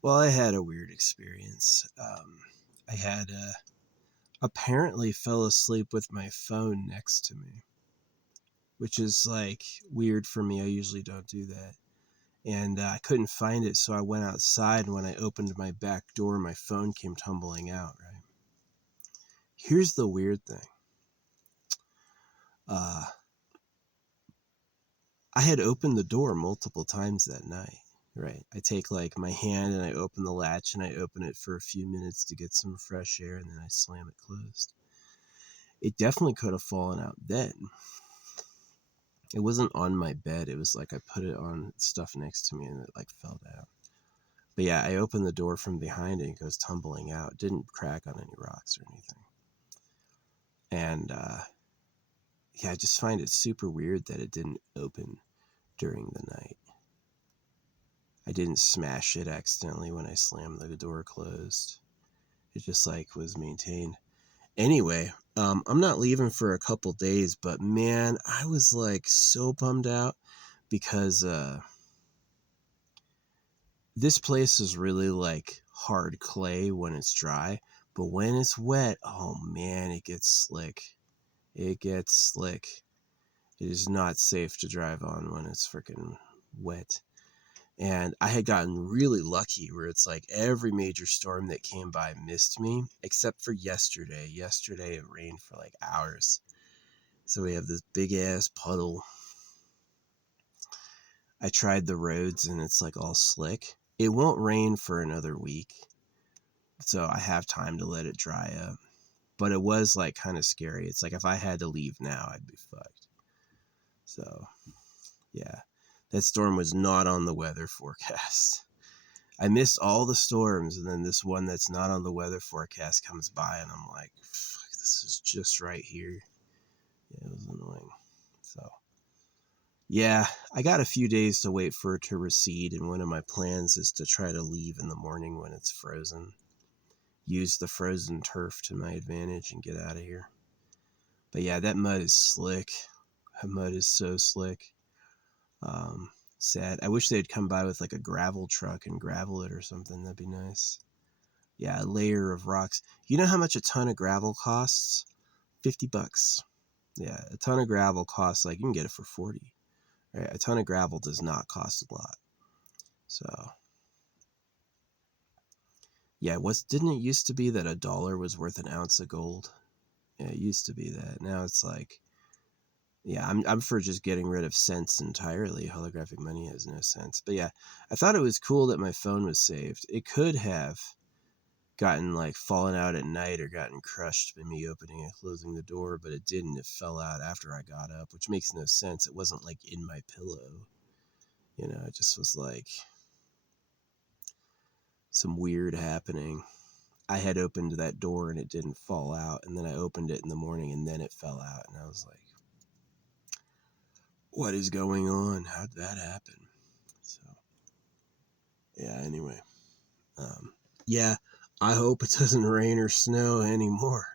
Well, I had a weird experience. I had apparently fell asleep with my phone next to me, which is like weird for me. I usually don't do that. And I couldn't find it, so I went outside. And when I opened my back door, my phone came tumbling out, right? Here's the weird thing. Uh, I had opened the door multiple times that night, right? I take like my hand and I open the latch and I open it for a few minutes to get some fresh air and then I slam it closed. It definitely could have fallen out then. It wasn't on my bed. It was like I put it on stuff next to me and it like fell down. But yeah, I opened the door from behind and it goes tumbling out. It didn't crack on any rocks or anything. And yeah, I just find it super weird that it didn't open during the night. I didn't smash it accidentally when I slammed the door closed. It just like was maintained. Anyway, I'm not leaving for a couple days, but man, I was like so bummed out because this place is really like hard clay when it's dry, but when it's wet, oh man, it gets slick. It gets slick. It is not safe to drive on when it's freaking wet. And I had gotten really lucky where it's like every major storm that came by missed me, except for yesterday. Yesterday it rained for like hours. So we have this big ass puddle. I tried the roads and it's like all slick. It won't rain for another week, so I have time to let it dry up. But it was like kind of scary. It's like if I had to leave now, I'd be fucked. So, yeah. That storm was not on the weather forecast. I missed all the storms, and then this one that's not on the weather forecast comes by, and I'm like, fuck, this is just right here. Yeah, it was annoying. So, yeah, I got a few days to wait for it to recede, and one of my plans is to try to leave in the morning when it's frozen. Use the frozen turf to my advantage and get out of here. But yeah, that mud is slick. That mud is so slick. Um, Sad. I wish they'd come by with like a gravel truck and gravel it or something. That'd be nice. Yeah, a layer of rocks. You know how much a ton of gravel costs? $50. Yeah, a ton of gravel costs like you can get it for 40. Right? A ton of gravel does not cost a lot. So yeah, didn't it used to be that $1 was worth an ounce of gold? Yeah, it used to be that. Now it's like, yeah, I'm for just getting rid of cents entirely. Holographic money has no sense. But yeah, I thought it was cool that my phone was saved. It could have gotten like fallen out at night or gotten crushed by me opening and closing the door, but it didn't. It fell out after I got up, which makes no sense. It wasn't like in my pillow. It just was like some weird happening. I had opened that door and it didn't fall out, and then I opened it in the morning and then it fell out, and I was like, what is going on? How'd that happen? So yeah, anyway. Um, yeah, I hope it doesn't rain or snow anymore.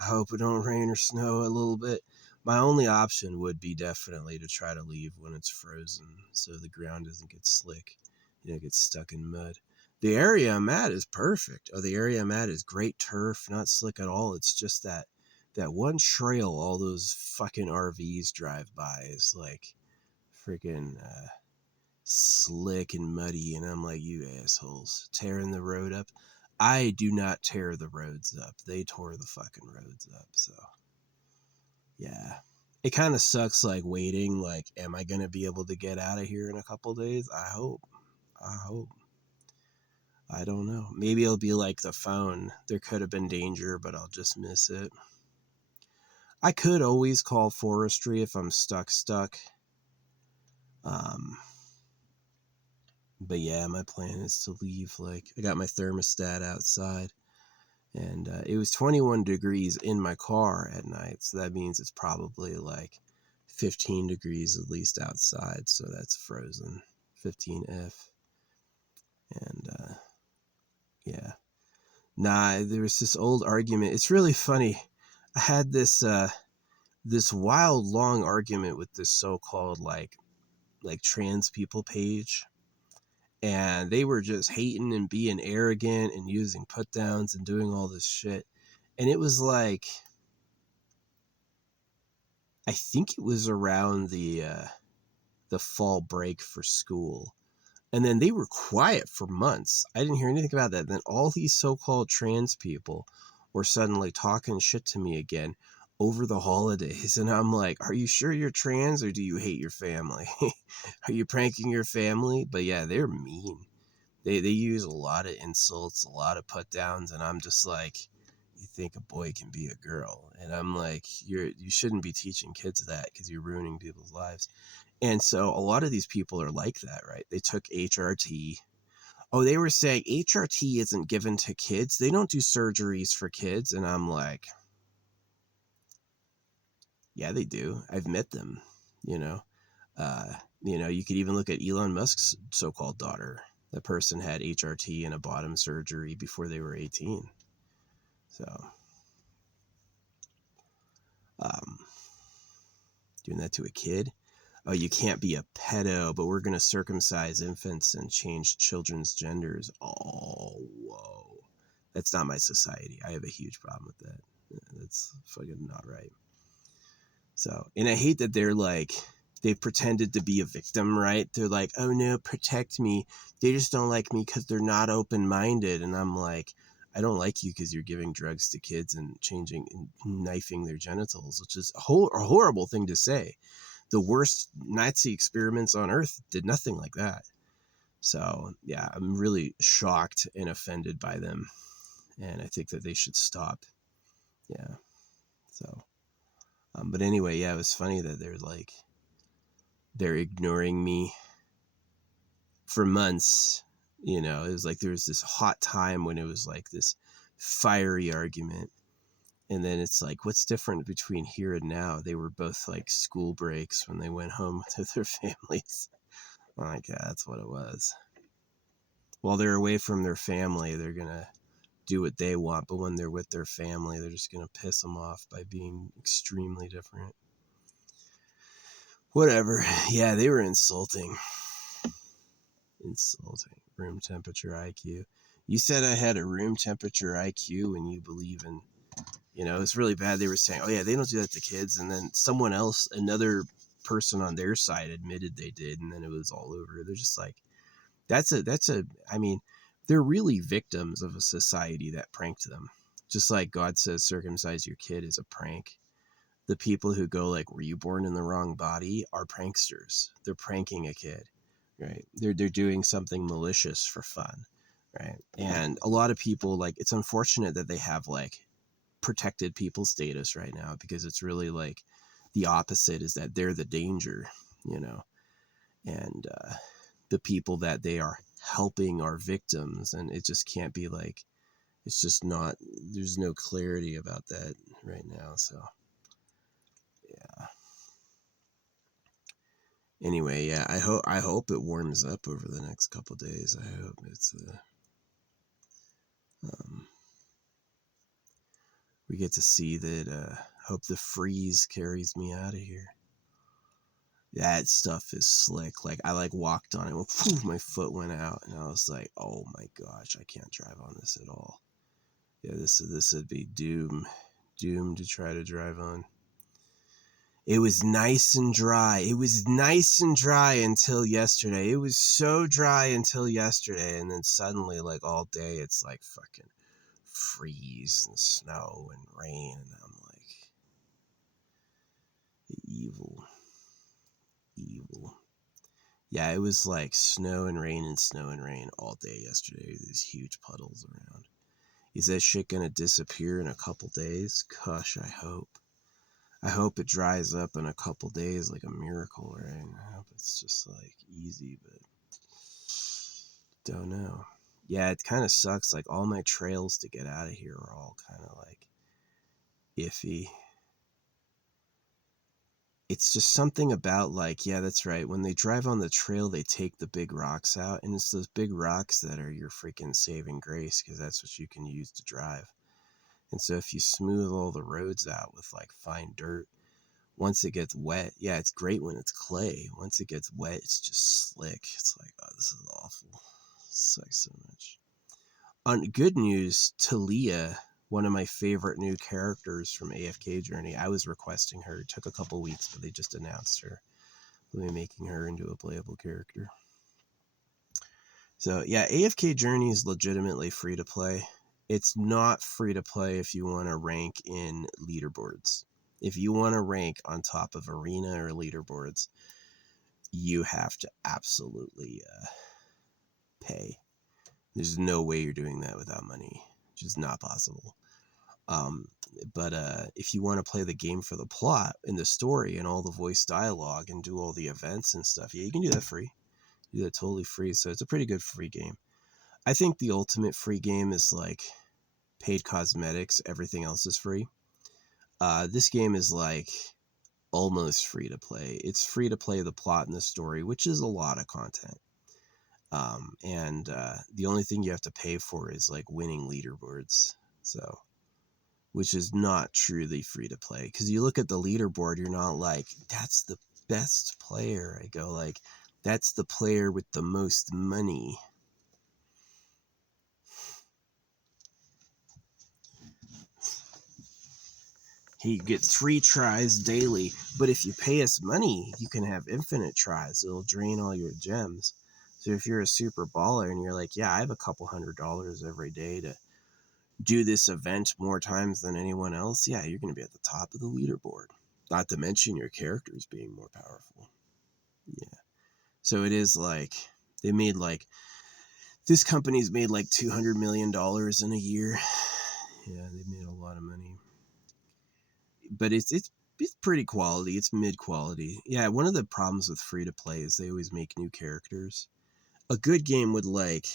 I hope it don't rain or snow a little bit. My only option would be definitely to try to leave when it's frozen so the ground doesn't get slick, get stuck in mud. The area I'm at is perfect. The area I'm at is great turf, not slick at all. It's just that one trail all those fucking RVs drive by is like freaking slick and muddy, and I'm like, you assholes tearing the road up. I do not tear the roads up. They tore the fucking roads up. So yeah, it kind of sucks like waiting. Like, am I gonna be able to get out of here in a couple days? I hope. I don't know. Maybe it'll be like the phone. There could have been danger, but I'll just miss it. I could always call forestry if I'm stuck. Um, but yeah, my plan is to leave. Like, I got my thermostat outside, and it was 21 degrees in my car at night, so that means it's probably like 15 degrees at least outside, so that's frozen. 15F. And yeah. Nah, there was this old argument. It's really funny. I had this wild long argument with this so-called like trans people page, and they were just hating and being arrogant and using put downs and doing all this shit. And it was like, I think it was around the fall break for school. And then they were quiet for months. I didn't hear anything about that. Then all these so-called trans people were suddenly talking shit to me again over the holidays. And I'm like, are you sure you're trans or do you hate your family? Are you pranking your family? But yeah, they're mean. They use a lot of insults, a lot of put downs, and I'm just like, you think a boy can be a girl? And I'm like, you shouldn't be teaching kids that because you're ruining people's lives. And so a lot of these people are like that, right? They took HRT. Oh, they were saying HRT isn't given to kids. They don't do surgeries for kids. And I'm like, yeah, they do. I've met them, you know. You could even look at Elon Musk's so-called daughter. The person had HRT and a bottom surgery before they were 18. So, um, doing that to a kid. Oh, you can't be a pedo, but we're going to circumcise infants and change children's genders. Oh, whoa. That's not my society. I have a huge problem with that. That's fucking not right. So, and I hate that they're like, they've pretended to be a victim, right? They're like, oh no, protect me. They just don't like me because they're not open-minded. And I'm like, I don't like you because you're giving drugs to kids and changing and knifing their genitals, which is a horrible thing to say. The worst Nazi experiments on Earth did nothing like that. So, yeah, I'm really shocked and offended by them. And I think that they should stop. Yeah. So, but anyway, yeah, it was funny that they're ignoring me for months. It was like there was this hot time when it was like this fiery argument. And then it's like, what's different between here and now? They were both like school breaks when they went home to their families. I'm like, yeah, that's what it was. While they're away from their family, they're going to do what they want. But when they're with their family, they're just going to piss them off by being extremely different. Whatever. Yeah, they were insulting. Room temperature IQ. You said I had a room temperature IQ and you believe in, it's really bad. They were saying, oh yeah, they don't do that to kids. And then someone else, another person on their side admitted they did. And then it was all over. They're just like, I mean, they're really victims of a society that pranked them. Just like God says, circumcise your kid is a prank. The people who go like, were you born in the wrong body, are pranksters. They're pranking a kid, right? They're doing something malicious for fun, right? And a lot of people, like, it's unfortunate that they have like protected people status right now, because it's really like the opposite is that they're the danger, and the people that they are helping are victims. And it just can't be like, it's just not, there's no clarity about that right now. So yeah. Anyway, yeah, I hope it warms up over the next couple of days. I hope it's we get to see that. Hope the freeze carries me out of here. That stuff is slick. Like, I like walked on it, whew, my foot went out, and I was like, oh my gosh, I can't drive on this at all. Yeah, this would be doomed to try to drive on. It was nice and dry. It was nice and dry until yesterday. It was so dry until yesterday, and then suddenly, like, all day, it's like fucking freeze and snow and rain, and I'm like, evil. Yeah, it was like snow and rain all day yesterday. These huge puddles around. Is that shit gonna disappear in a couple days? Gosh, I hope. I hope it dries up in a couple days like a miracle, right? I hope it's just like easy, but don't know. Yeah, it kind of sucks. Like, all my trails to get out of here are all kind of like iffy. It's just something about, like, yeah, that's right. When they drive on the trail, they take the big rocks out, and it's those big rocks that are your freaking saving grace, because that's what you can use to drive. And so if you smooth all the roads out with like fine dirt, Once it gets wet, yeah, it's great when it's clay. Once it gets wet, it's just slick. It's like, oh, this is awful. It sucks so much. On good news, Talia, one of my favorite new characters from AFK Journey, I was requesting her. It took a couple weeks, but they just announced her. They'll be making her into a playable character. So yeah, AFK Journey is legitimately free to play. It's not free to play if you want to rank in leaderboards. If you want to rank on top of arena or leaderboards, you have to absolutely pay. There's no way you're doing that without money. It's just not possible. But if you want to play the game for the plot and the story and all the voice dialogue and do all the events and stuff, yeah, you can do that free. Do that totally free. So it's a pretty good free game. I think the ultimate free game is like paid cosmetics. Everything else is free. This game is like almost free to play. It's free to play the plot and the story, which is a lot of content. And the only thing you have to pay for is like winning leaderboards. So, which is not truly free to play. Because you look at the leaderboard, you're not like, that's the best player. I go like, that's the player with the most money. He gets 3 tries daily, but if you pay us money, you can have infinite tries. It'll drain all your gems. So if you're a super baller and you're like, yeah, I have a couple $100 every day to do this event more times than anyone else, yeah, you're going to be at the top of the leaderboard. Not to mention your characters being more powerful. Yeah. So it is like, they made like, this company's made like $200 million in a year. Yeah, they've made a lot of money. But it's pretty quality. It's mid quality. Yeah, one of the problems with free to play is they always make new characters. A good game would like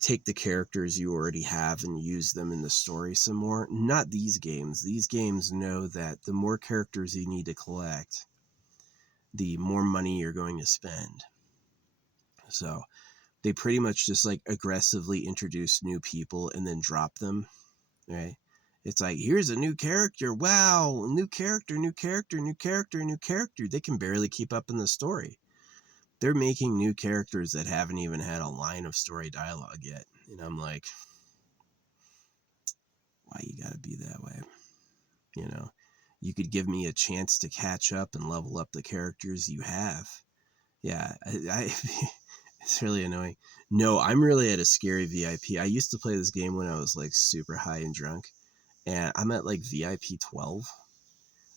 take the characters you already have and use them in the story some more. Not these games. These games know that the more characters you need to collect, the more money you're going to spend. So they pretty much just like aggressively introduce new people and then drop them, right? It's like, here's a new character. Wow, new character, new character, new character, new character. They can barely keep up in the story. They're making new characters that haven't even had a line of story dialogue yet. And I'm like, why you gotta be that way? You know, you could give me a chance to catch up and level up the characters you have. Yeah, it's really annoying. No, I'm really at a scary VIP. I used to play this game when I was like super high and drunk. And I'm at like VIP 12,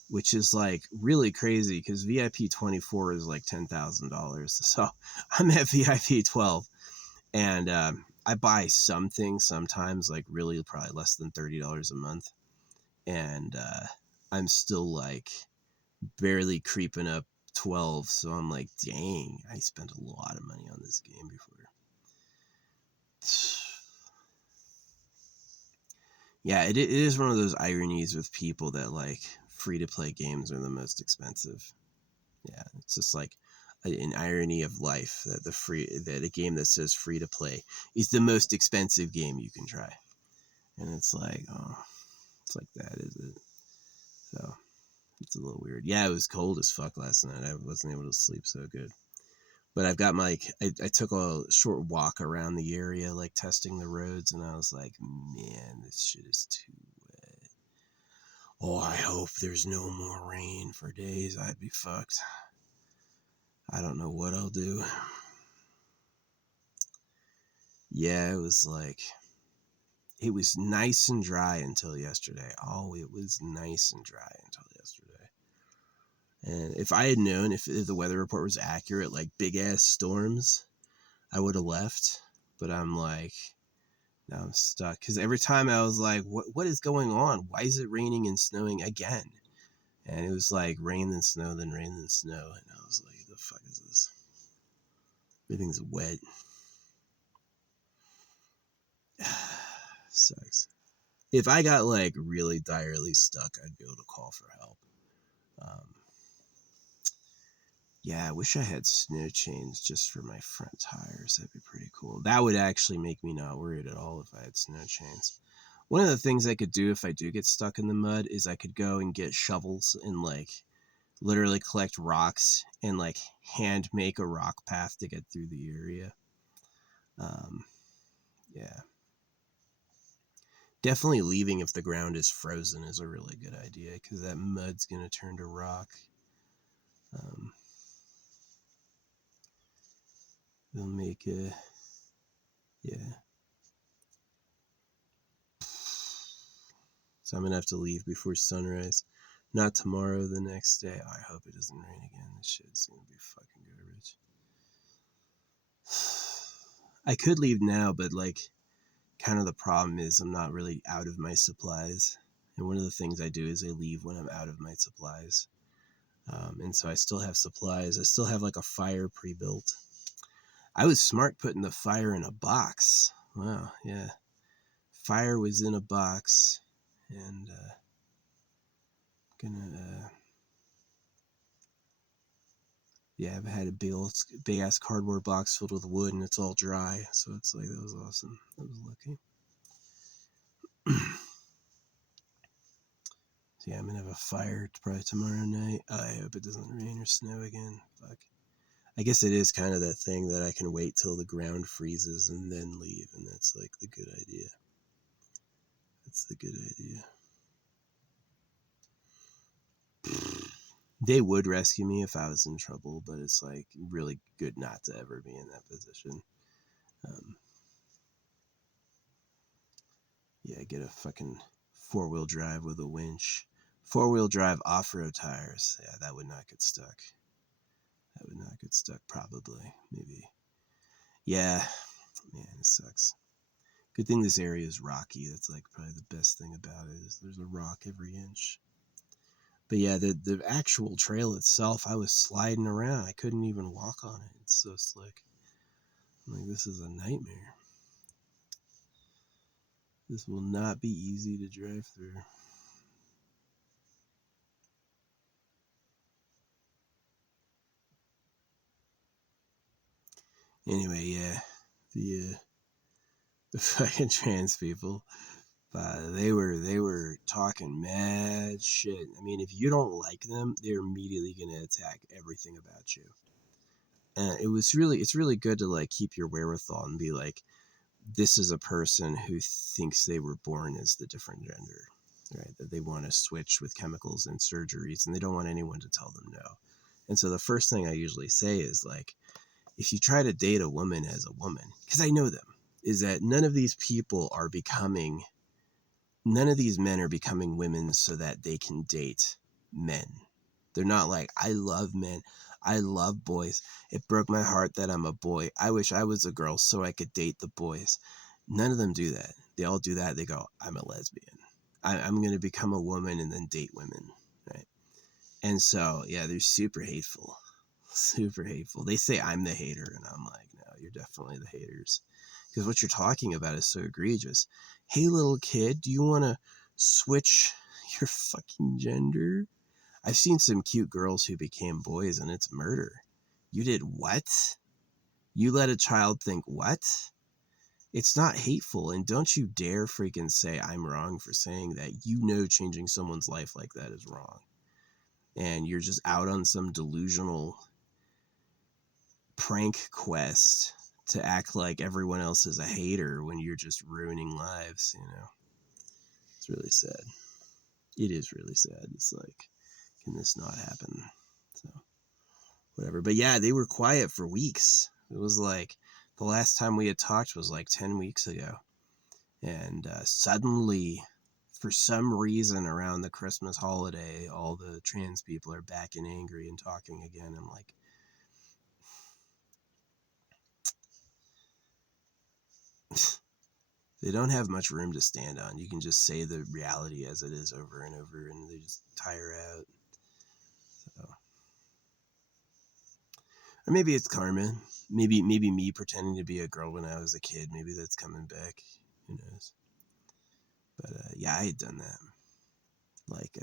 which is like really crazy because VIP 24 is like $10,000. So I'm at VIP 12, and I buy some things sometimes, like really probably less than $30 a month, and I'm still like barely creeping up 12. So I'm like, dang, I spent a lot of money on this game before. Yeah, it is one of those ironies with people that like free to play games are the most expensive. Yeah, it's just like an irony of life that that a game that says free to play is the most expensive game you can try. And it's like, oh, it's like that, is it? So it's a little weird. Yeah, it was cold as fuck last night. I wasn't able to sleep so good. But I've got my, I took a short walk around the area, like testing the roads, and I was like, man, this shit is too wet. Oh, I hope there's no more rain for days. I'd be fucked. I don't know what I'll do. Yeah, it was like, it was nice and dry until yesterday. Oh, it was nice and dry until yesterday. And if I had known if the weather report was accurate, like big ass storms, I would have left. But I'm like, now I'm stuck. Because every time I was like, what is going on? Why is it raining and snowing again? And it was like rain and snow, then rain and snow. And I was like, the fuck is this? Everything's wet. Sucks. If I got like really direly stuck, I'd be able to call for help. Yeah, I wish I had snow chains just for my front tires. That'd be pretty cool. That would actually make me not worried at all if I had snow chains. One of the things I could do if I do get stuck in the mud is I could go and get shovels and like literally collect rocks and like hand make a rock path to get through the area. Yeah. Definitely leaving if the ground is frozen is a really good idea because that mud's going to turn to rock. We'll make a, yeah. So I'm going to have to leave before sunrise. Not tomorrow, the next day. Oh, I hope it doesn't rain again. This shit's going to be fucking garbage. I could leave now, but like, kind of the problem is I'm not really out of my supplies. And one of the things I do is I leave when I'm out of my supplies. And so I still have supplies. I still have like a fire pre-built. I was smart putting the fire in a box. Wow, yeah. Fire was in a box. And yeah, I've had a big ass cardboard box filled with wood and it's all dry. So it's like, that was awesome. That was lucky. So yeah, I'm gonna have a fire probably tomorrow night. I hope it doesn't rain or snow again. Fuck. I guess it is kind of that thing that I can wait till the ground freezes and then leave, and that's like the good idea. That's the good idea. They would rescue me if I was in trouble, but it's like really good not to ever be in that position. Yeah, get a fucking 4-wheel drive with a winch. 4-wheel drive off-road tires. Yeah, that would not get stuck. That would not get stuck, probably. Maybe. Yeah, man, it sucks. Good thing this area is rocky. That's like probably the best thing about it is there's a rock every inch. But yeah, the actual trail itself, I was sliding around. I couldn't even walk on it. It's so slick. I'm like, this is a nightmare. This will not be easy to drive through. Anyway, yeah, the fucking trans people, they were talking mad shit. I mean, if you don't like them, they're immediately gonna attack everything about you. And it's really good to like keep your wherewithal and be like, this is a person who thinks they were born as the different gender, right? That they want to switch with chemicals and surgeries, and they don't want anyone to tell them no. And so the first thing I usually say is like, if you try to date a woman as a woman, because I know them, is that none of these men are becoming women so that they can date men. They're not like, I love men. I love boys. It broke my heart that I'm a boy. I wish I was a girl so I could date the boys. None of them do that. They all do that. They go, I'm a lesbian. I'm going to become a woman and then date women. Right. And so, yeah, they're super hateful. Super hateful. They say I'm the hater. And I'm like, no, you're definitely the haters. Because what you're talking about is so egregious. Hey, little kid, do you want to switch your fucking gender? I've seen some cute girls who became boys and it's murder. You did what? You let a child think what? It's not hateful, and don't you dare freaking say I'm wrong for saying that. You know changing someone's life like that is wrong. And you're just out on some delusional prank quest to act like everyone else is a hater when you're just ruining lives, you know? It's really sad. It is really sad. It's like, can this not happen? So, whatever. But yeah, they were quiet for weeks. It was like the last time we had talked was like 10 weeks ago. And suddenly, for some reason around the Christmas holiday, all the trans people are back and angry and talking again. I'm like, they don't have much room to stand on. You can just say the reality as it is over and over, and they just tire out. So, or maybe it's karma. Maybe me pretending to be a girl when I was a kid. Maybe that's coming back. Who knows? But yeah, I had done that. Like,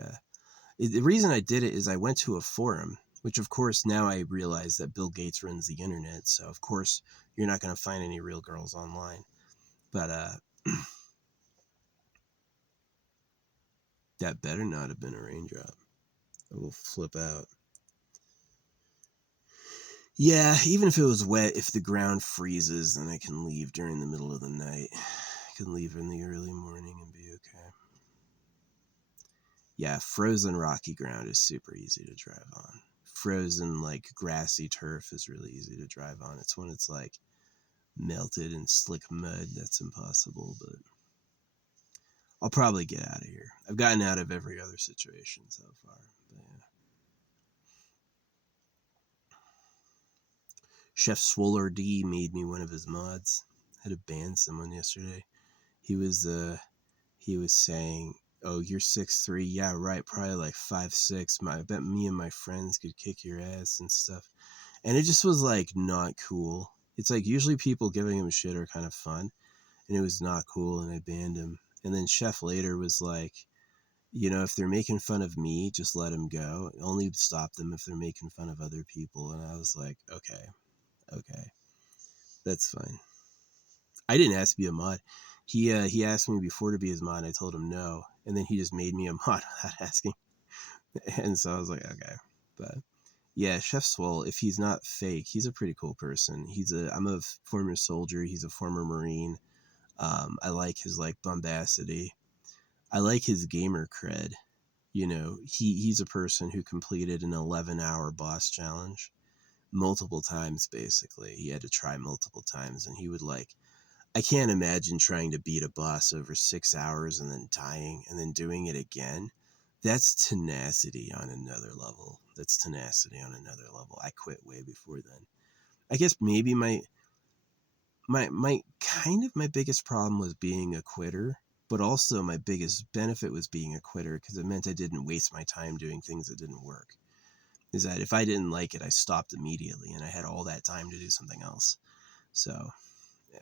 the reason I did it is I went to a forum, which of course now I realize that Bill Gates runs the internet. So of course you're not going to find any real girls online. But That better not have been a raindrop. I will flip out. Yeah, even if it was wet, if the ground freezes, then I can leave during the middle of the night. I can leave in the early morning and be okay. Yeah, frozen rocky ground is super easy to drive on. Frozen, like, grassy turf is really easy to drive on. It's when it's, like, melted and slick mud that's impossible, but I'll probably get out of here. I've gotten out of every other situation so far. But yeah. Chef Swoller D made me one of his mods. I had to ban someone yesterday. He was saying, "Oh, you're 6'3". Yeah, right. Probably like 5'6". I bet me and my friends could kick your ass and stuff." And it just was like not cool. It's like usually people giving him shit are kind of fun, and it was not cool, and I banned him. And then Chef later was like, if they're making fun of me, just let them go. Only stop them if they're making fun of other people. And I was like, okay, that's fine. I didn't ask to be a mod. He asked me before to be his mod. And I told him no, and then he just made me a mod without asking. And so I was like, okay, but yeah, Chef Swole, if he's not fake, he's a pretty cool person. I'm a former soldier. He's a former Marine. I like his like bombacity. I like his gamer cred. He's a person who completed an 11-hour boss challenge multiple times. Basically, he had to try multiple times, and he would like. I can't imagine trying to beat a boss over 6 hours and then dying and then doing it again. That's tenacity on another level. I quit way before then. I guess maybe my biggest problem was being a quitter, but also my biggest benefit was being a quitter because it meant I didn't waste my time doing things that didn't work. Is that if I didn't like it, I stopped immediately and I had all that time to do something else. So, yeah.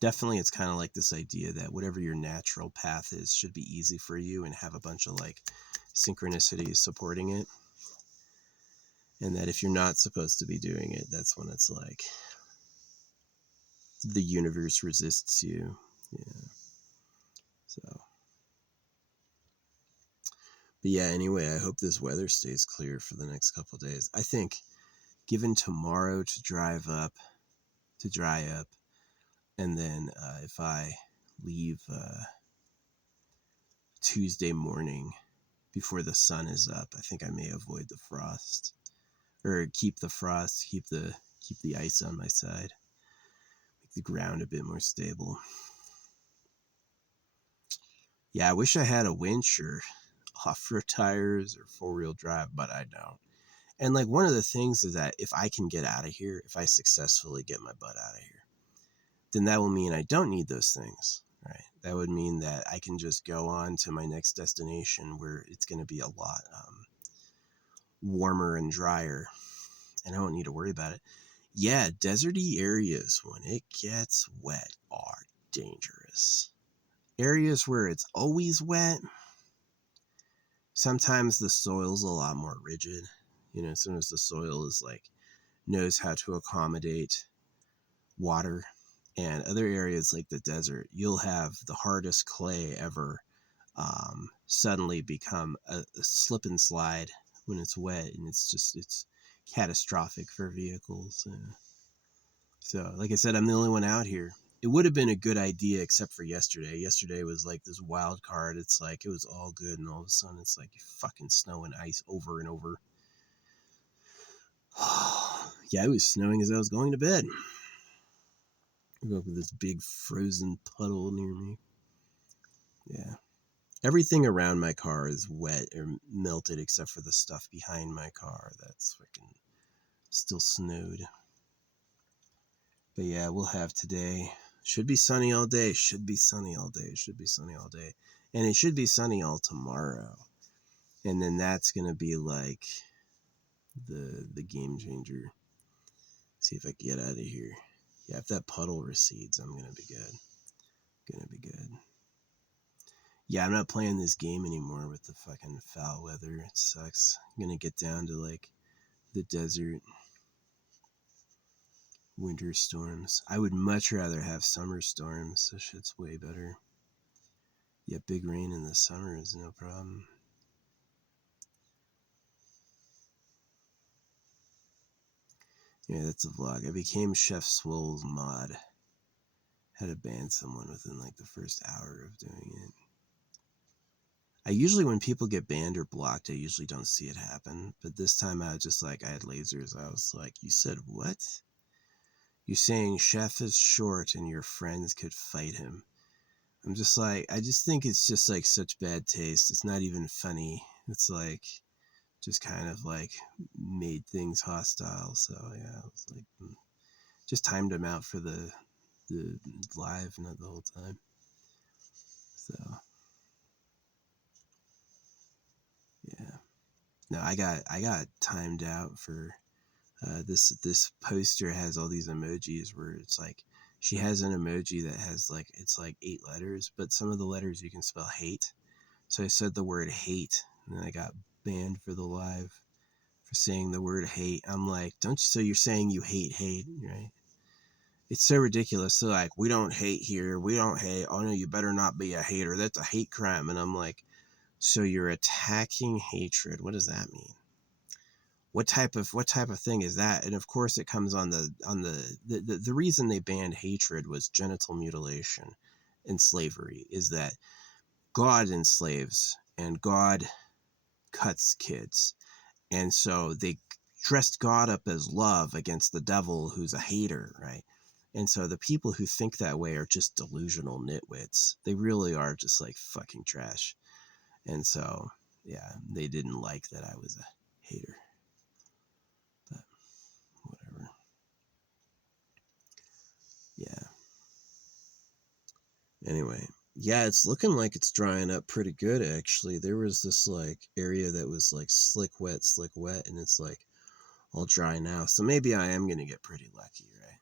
Definitely it's kind of like this idea that whatever your natural path is should be easy for you and have a bunch of like synchronicities supporting it. And that if you're not supposed to be doing it, that's when it's like the universe resists you. Yeah. So, but yeah, anyway, I hope this weather stays clear for the next couple of days. I think given tomorrow to dry up, and then if I leave Tuesday morning before the sun is up, I think I may avoid the frost or keep the frost, keep the ice on my side, make the ground a bit more stable. Yeah, I wish I had a winch or off-road tires or four-wheel drive, but I don't. And like one of the things is that if I can get out of here, if I successfully get my butt out of here, then that will mean I don't need those things, right? That would mean that I can just go on to my next destination where it's going to be a lot warmer and drier, and I don't need to worry about it. Yeah, deserty areas when it gets wet are dangerous. Areas where it's always wet, sometimes the soil's a lot more rigid. Sometimes the soil is like knows how to accommodate water. And other areas like the desert, you'll have the hardest clay ever suddenly become a slip and slide when it's wet, and it's catastrophic for vehicles. So, like I said, I'm the only one out here. It would have been a good idea except for yesterday. Yesterday was like this wild card. It's like it was all good, and all of a sudden it's like fucking snow and ice over and over. Yeah, it was snowing as I was going to bed. I woke up with this big frozen puddle near me. Yeah. Everything around my car is wet or melted except for the stuff behind my car that's freaking still snowed. But yeah, we'll have today. Should be sunny all day. Should be sunny all day. Should be sunny all day. And it should be sunny all tomorrow. And then that's going to be like the game changer. See if I can get out of here. Yeah, if that puddle recedes, I'm going to be good. Gonna be good. Yeah, I'm not playing this game anymore with the fucking foul weather. It sucks. I'm gonna get down to like the desert, winter storms. I would much rather have summer storms. This shit's way better. Yeah, big rain in the summer is no problem. Yeah, that's a vlog. I became Chef Swole's mod. Had to ban someone within like the first hour of doing it. I usually, when people get banned or blocked, I usually don't see it happen. But this time I was just like, I had lasers. I was like, you said what? You're saying Chef is short and your friends could fight him. I'm just like, I just think it's just like such bad taste. It's not even funny. It's like, just kind of like made things hostile. So yeah, I was like, just timed him out for the live, not the whole time. So yeah, no, I got timed out for this poster has all these emojis where it's like she has an emoji that has like it's like 8 letters, but some of the letters you can spell hate. So I said the word hate, and then I got banned for the live for saying the word hate. I'm like, don't you? So you're saying you hate, right? It's so ridiculous. So like, we don't hate here. We don't hate. Oh no, you better not be a hater. That's a hate crime. And I'm like, so you're attacking hatred. What does that mean? What type of thing is that? And of course it comes on the reason they banned hatred was genital mutilation and slavery, is that God enslaves and God cuts kids. And so they dressed God up as love against the devil who's a hater, right? And so the people who think that way are just delusional nitwits. They really are just like fucking trash. And so, yeah, they didn't like that I was a hater. But whatever. Yeah. Anyway, yeah, it's looking like it's drying up pretty good actually. There was this like area that was like slick wet, and it's like all dry now. So maybe I am gonna get pretty lucky, right?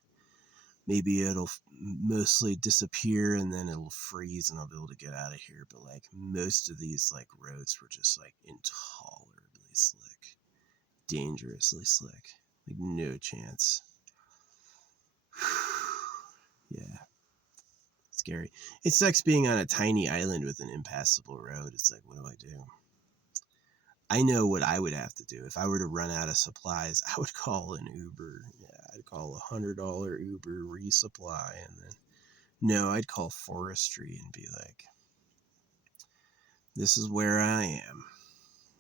Maybe it'll mostly disappear and then it'll freeze and I'll be able to get out of here. But like most of these like roads were just like intolerably slick, dangerously slick, like no chance. Yeah, scary. It sucks being on a tiny island with an impassable road. It's like, what do I do? I know what I would have to do if I were to run out of supplies. I would call an Uber. Yeah, I'd call $100 Uber resupply, and then no, I'd call forestry and be like, "This is where I am.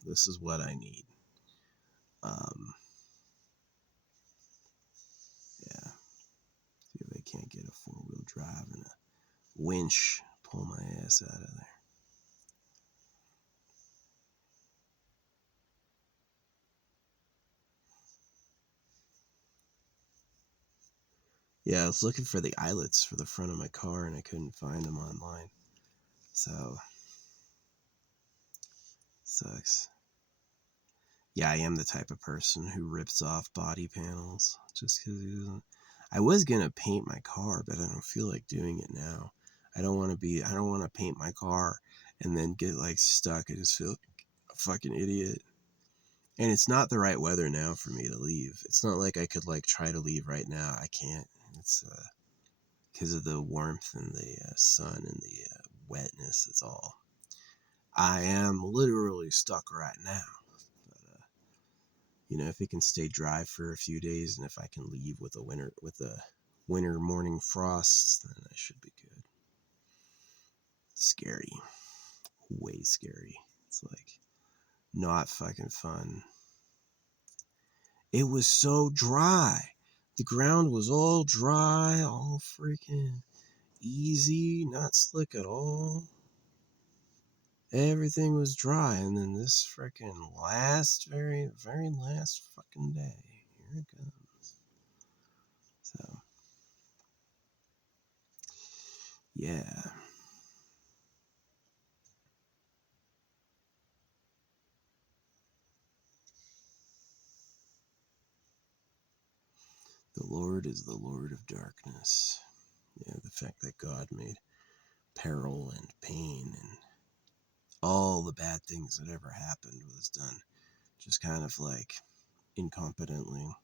This is what I need." Um, yeah. See if I can't get a 4-wheel drive and a winch pull my ass out of there. Yeah, I was looking for the eyelets for the front of my car and I couldn't find them online. So sucks. Yeah, I am the type of person who rips off body panels just because he doesn't. I was gonna paint my car, but I don't feel like doing it now. I don't want to be. I don't want to paint my car and then get like stuck. I just feel like a fucking idiot. And it's not the right weather now for me to leave. It's not like I could like try to leave right now. I can't. It's because of the warmth and the sun and the wetness. It's all. I am literally stuck right now. If it can stay dry for a few days and if I can leave with a winter morning frost, then I should be good. Scary. Way scary. It's like not fucking fun. It was so dry. The ground was all dry, all freaking easy, not slick at all. Everything was dry, and then this freaking very, very last fucking day, here it comes. So, yeah. The Lord is the Lord of darkness. Yeah, the fact that God made peril and pain and all the bad things that ever happened was done just kind of like incompetently.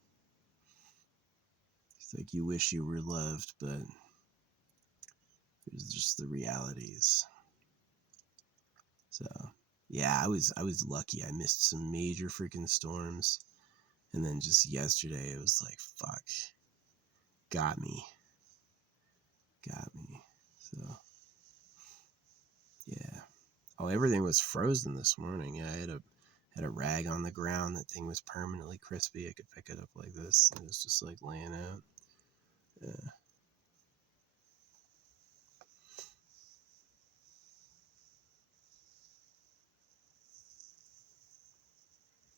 It's like you wish you were loved, but it's just the realities. So yeah, I was lucky. I missed some major freaking storms. And then just yesterday it was like, fuck. Got me. Got me. So yeah. Oh, everything was frozen this morning. Yeah, I had a rag on the ground. That thing was permanently crispy. I could pick it up like this, and it was just like laying out. Yeah.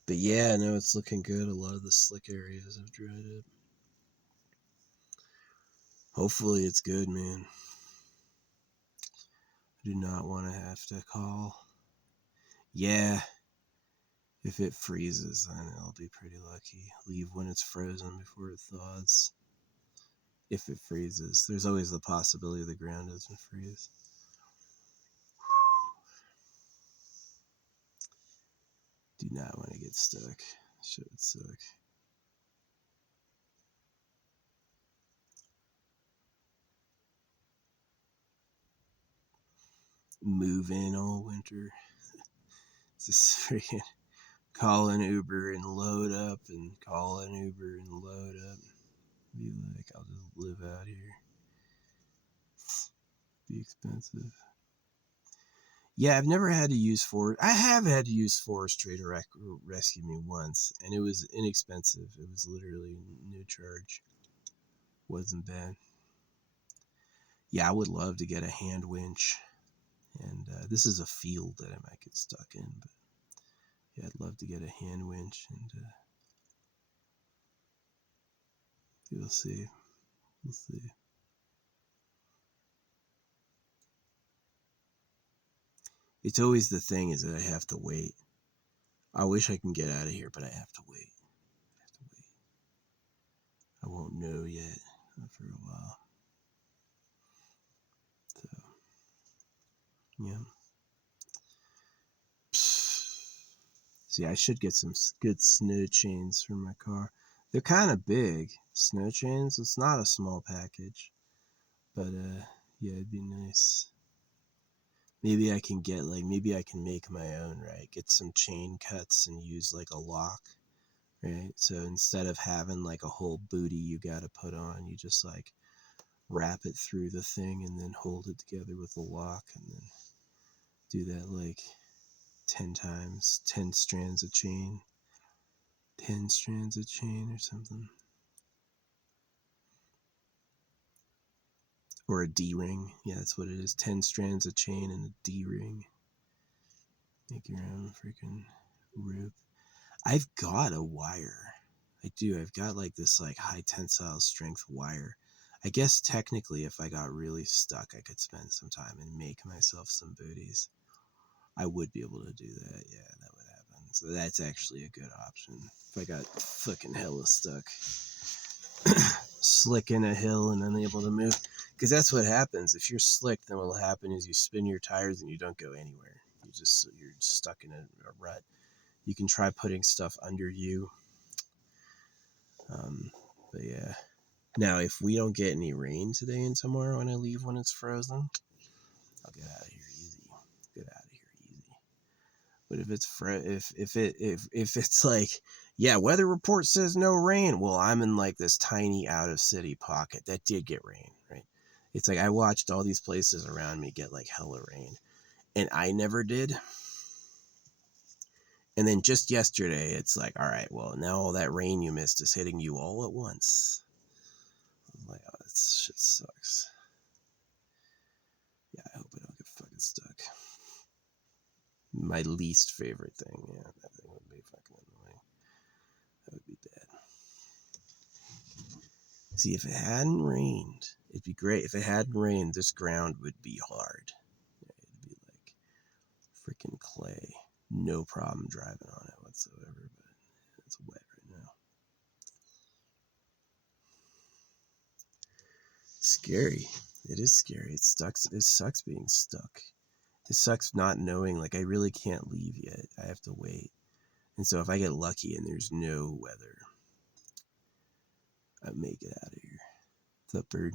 But yeah, no, it's looking good. A lot of the slick areas have dried up. Hopefully, it's good, man. I do not want to have to call. Yeah, if it freezes, then I'll be pretty lucky. Leave when it's frozen before it thaws. If it freezes, there's always the possibility the ground doesn't freeze. Do not want to get stuck. Shit would suck. Move in all winter. Just freaking call an Uber and load up and call an Uber and load up. Be like, I'll just live out here. Be expensive. Yeah, I've never had to use forest. I have had to use forestry to rescue me once, and it was inexpensive. It was literally no charge. Wasn't bad. Yeah, I would love to get a hand winch, and this is a field that I might get stuck in, but yeah, I'd love to get a hand winch, and we'll see. We'll see. It's always the thing is that I have to wait. I wish I can get out of here, but I have to wait. I have to wait. I won't know yet for a while. So, yeah. See, I should get some good snow chains for my car. They're kind of big, snow chains. It's not a small package, but yeah, it'd be nice. Maybe I can get maybe I can make my own, right? Get some chain cuts and use like a lock, right? So instead of having like a whole booty you got to put on, you just like wrap it through the thing and then hold it together with a lock and then do that like 10 times, 10 strands of chain, 10 strands of chain or something. Or a D-ring. Yeah, that's what it is. 10 strands of chain and a D-ring. Make your own freaking rope. I've got a wire. I do. I've got like this like high tensile strength wire. I guess technically if I got really stuck, I could spend some time and make myself some booties. I would be able to do that. Yeah, that would happen. So that's actually a good option. If I got fucking hella stuck, slick in a hill and unable to move. Because that's what happens. If you're slick, then what'll happen is you spin your tires and you don't go anywhere. You're stuck in a rut. You can try putting stuff under you. But yeah. Now, if we don't get any rain today and tomorrow and I leave when it's frozen, I'll get out of here easy. Get out of here easy. But if it's if it's like, yeah, weather report says no rain. Well, I'm in like this tiny out of city pocket that did get rain, right? It's like I watched all these places around me get like hella rain, and I never did. And then just yesterday, it's like, all right, well, now all that rain you missed is hitting you all at once. I'm like, oh, this shit sucks. Yeah, I hope I don't get fucking stuck. My least favorite thing. Yeah, that thing would be fucking annoying. That would be bad. See, if it hadn't rained, it'd be great. If it hadn't rained, this ground would be hard. Yeah, it'd be like freaking clay. No problem driving on it whatsoever, but it's wet right now. Scary. It is scary. It sucks being stuck. It sucks not knowing, like, I really can't leave yet. I have to wait. And so if I get lucky and there's no weather, I may get out of here. What's up, bird?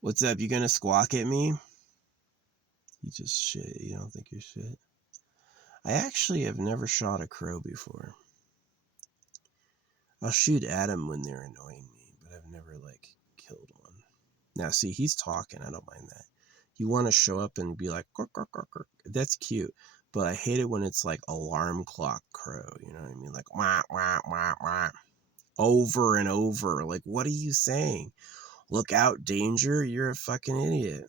What's up? You gonna squawk at me? You just shit. You don't think you're shit. I actually have never shot a crow before. I'll shoot at them when they're annoying me, but I've never, like, killed one. Now, see, he's talking. I don't mind that. You want to show up and be like, "Quack, quack, quack, quack." That's cute. But I hate it when it's like alarm clock crow. You know what I mean? Like, wah, wah, wah, wah. Over and over. Like, what are you saying? Look out, danger. You're a fucking idiot.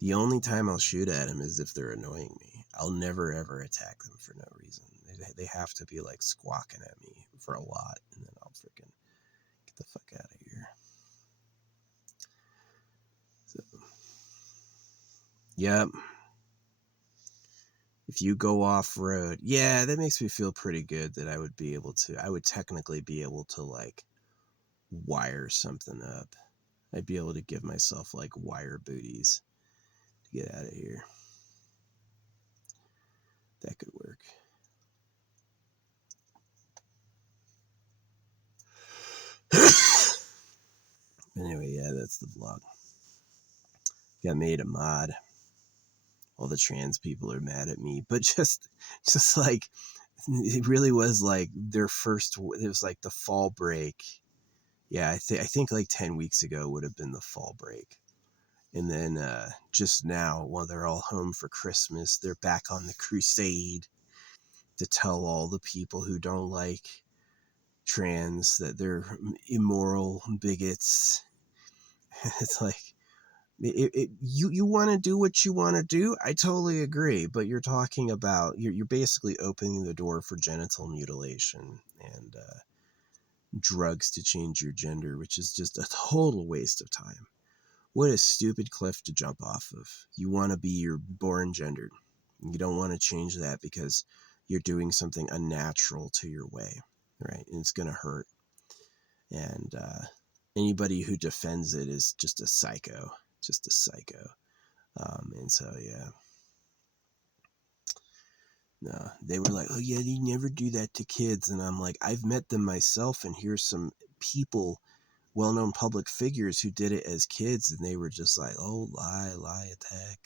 The only time I'll shoot at them is if they're annoying me. I'll never ever attack them for no reason. They have to be like squawking at me for a lot, and then I'll freaking get the fuck out of here. So, yep. If you go off road, yeah, that makes me feel pretty good that I would technically be able to, like, wire something up. I'd be able to give myself, like, wire booties to get out of here. That could work. Anyway, yeah, that's the vlog. Got made a mod. All the trans people are mad at me, but just like, it really was like their first, it was like the fall break. Yeah, I think like 10 weeks ago would have been the fall break. And then just now, while they're all home for Christmas, they're back on the crusade to tell all the people who don't like trans that they're immoral bigots. It's like, you want to do what you want to do. I totally agree, but you're talking about you're basically opening the door for genital mutilation and drugs to change your gender, which is just a total waste of time. What a stupid cliff to jump off of. You want to be your born gendered. You don't want to change that because you're doing something unnatural to your way, right? And it's going to hurt. And anybody who defends it is just a psycho. And so, yeah. No, they were like, oh, yeah, you never do that to kids. And I'm like, I've met them myself, and here's some people, well-known public figures who did it as kids, and they were just like, oh, lie, attack.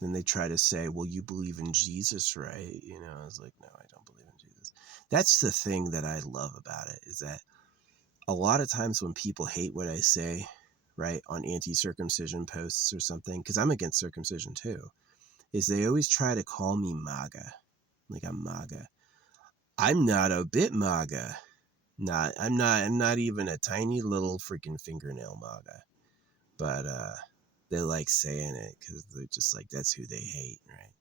Then they try to say, well, you believe in Jesus, right? You know, I was like, no, I don't believe in Jesus. That's the thing that I love about it, is that a lot of times when people hate what I say, right, on anti-circumcision posts or something, because I'm against circumcision too, is they always try to call me MAGA. Like, I'm MAGA. I'm not a bit MAGA. I'm not even a tiny little freaking fingernail MAGA. But they like saying it because they're just like, that's who they hate, right?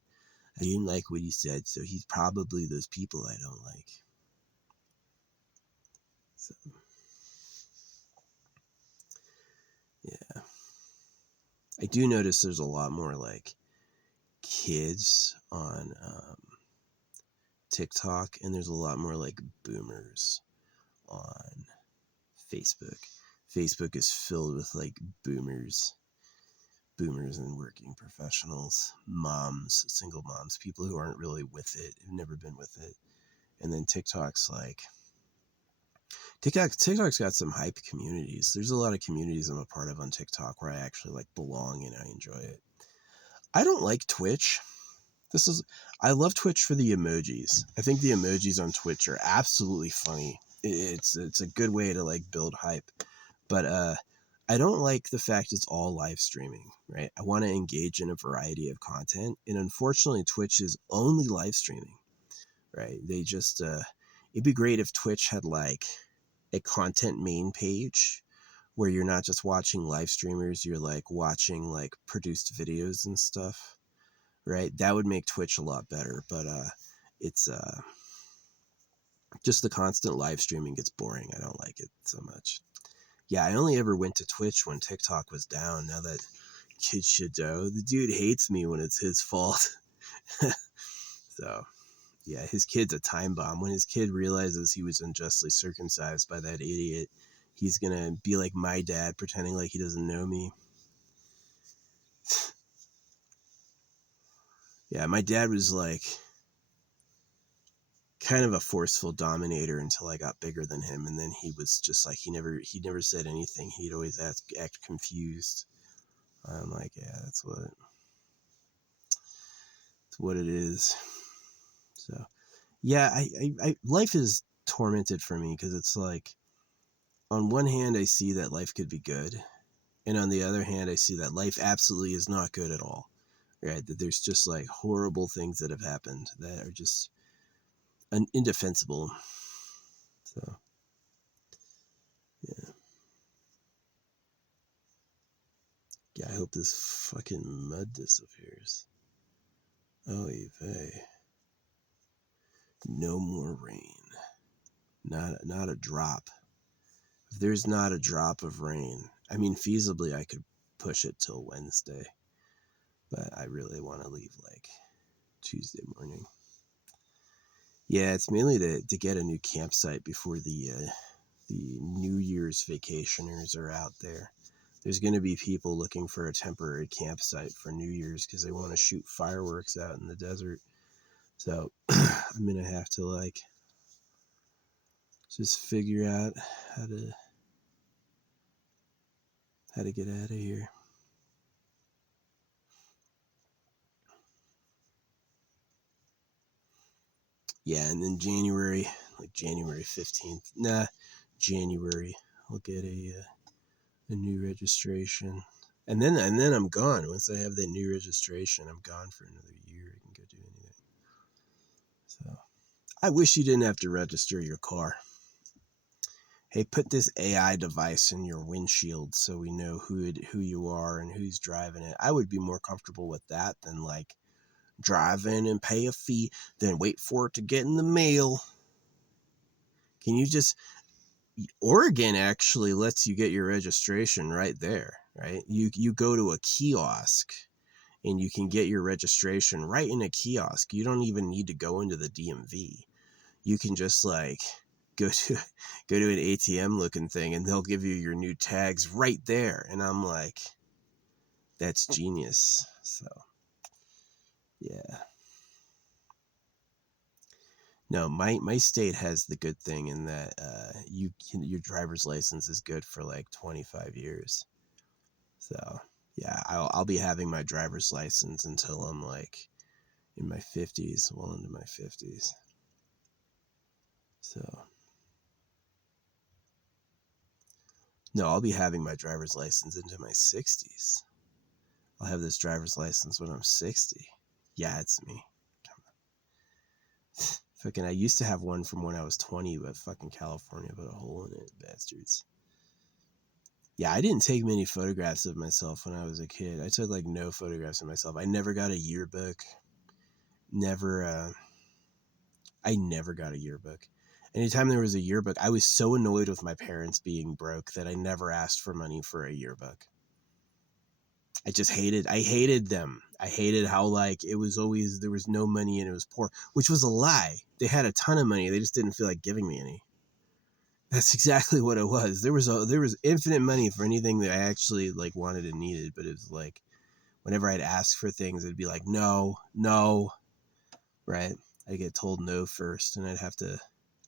I didn't like what he said, so he's probably those people I don't like. So, yeah. I do notice there's a lot more, like, kids on TikTok, and there's a lot more, like, boomers on Facebook. Facebook is filled with, like, boomers and working professionals, moms, single moms, people who aren't really with it, who've never been with it. And then TikTok's got some hype communities. There's a lot of communities I'm a part of on TikTok where I actually, like, belong and I enjoy it. I don't like Twitch. I love Twitch for the emojis. I think the emojis on Twitch are absolutely funny. It's a good way to, like, build hype. But I don't like the fact it's all live streaming, right? I want to engage in a variety of content, and unfortunately Twitch is only live streaming, right? They just it'd be great if Twitch had, like, a content main page where you're not just watching live streamers, you're, like, watching, like, produced videos and stuff, right? That would make Twitch a lot better. But it's just the constant live streaming gets boring. I don't like it so much. Yeah, I only ever went to Twitch when TikTok was down. Now that kid should know, the dude hates me when it's his fault. So, yeah, his kid's a time bomb. When his kid realizes he was unjustly circumcised by that idiot, he's gonna be like my dad, pretending like he doesn't know me. Yeah, my dad was like, kind of a forceful dominator until I got bigger than him, and then he was just like he never said anything. He'd always act confused. I'm like, yeah, that's what it is. So yeah, I life is tormented for me because it's like, on one hand I see that life could be good, and on the other hand I see that life absolutely is not good at all. Right? That there's just like horrible things that have happened that are just indefensible. So yeah. Yeah, I hope this fucking mud disappears. Oy vey. No more rain. Not a drop. If there's not a drop of rain, I mean, feasibly I could push it till Wednesday, but I really want to leave like Tuesday morning. Yeah, it's mainly to get a new campsite before the New Year's vacationers are out there. There's going to be people looking for a temporary campsite for New Year's because they want to shoot fireworks out in the desert. So I'm going to have to like just figure out how to get out of here. Yeah, and then January, like January 15th. January, I'll get a new registration. And then I'm gone. Once I have that new registration, I'm gone for another year. I can go do anything. So I wish you didn't have to register your car. Hey, put this AI device in your windshield so we know who you are and who's driving it. I would be more comfortable with that than like drive in and pay a fee, then wait for it to get in the mail. Can you just... Oregon actually lets you get your registration right there, right? You go to a kiosk and you can get your registration right in a kiosk. You don't even need to go into the DMV. You can just like go to an ATM looking thing and they'll give you your new tags right there. And I'm like, that's genius. So yeah. No, my state has the good thing in that your driver's license is good for like 25 years. So yeah, I'll be having my driver's license until I'm like in my 50s, well into my 50s. So no, I'll be having my driver's license into my 60s. I'll have this driver's license when I'm 60. Yeah, it's me. Fucking, I used to have one from when I was 20, but fucking California put a hole in it, bastards. Yeah, I didn't take many photographs of myself when I was a kid. I took like no photographs of myself. I never got a yearbook. I never got a yearbook. Anytime there was a yearbook, I was so annoyed with my parents being broke that I never asked for money for a yearbook. I hated them. I hated how like it was always, there was no money and it was poor, which was a lie. They had a ton of money. They just didn't feel like giving me any. That's exactly what it was. There was infinite money for anything that I actually like wanted and needed, but it was like whenever I'd ask for things, it'd be like, no, right? I get told no first, and I'd have to.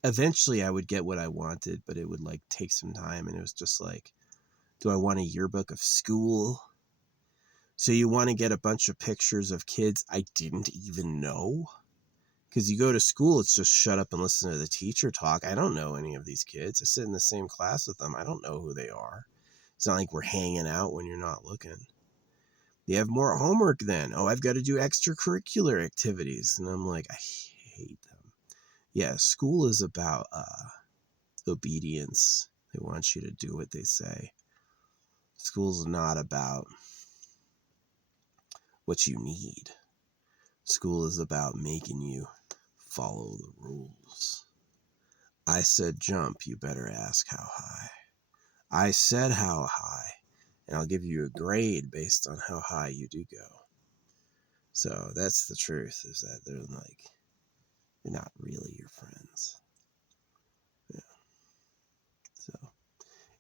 Eventually, I would get what I wanted, but it would like take some time, and it was just like, do I want a yearbook of school? So you want to get a bunch of pictures of kids I didn't even know? Because you go to school, it's just shut up and listen to the teacher talk. I don't know any of these kids. I sit in the same class with them. I don't know who they are. It's not like we're hanging out when you're not looking. You have more homework then. Oh, I've got to do extracurricular activities. And I'm like, I hate them. Yeah, school is about obedience. They want you to do what they say. School's not about what you need. School is about making you follow the rules. I said jump, you better ask how high. I said how high, and I'll give you a grade based on how high you do go. So that's the truth, is that they're not really your friends. Yeah. So,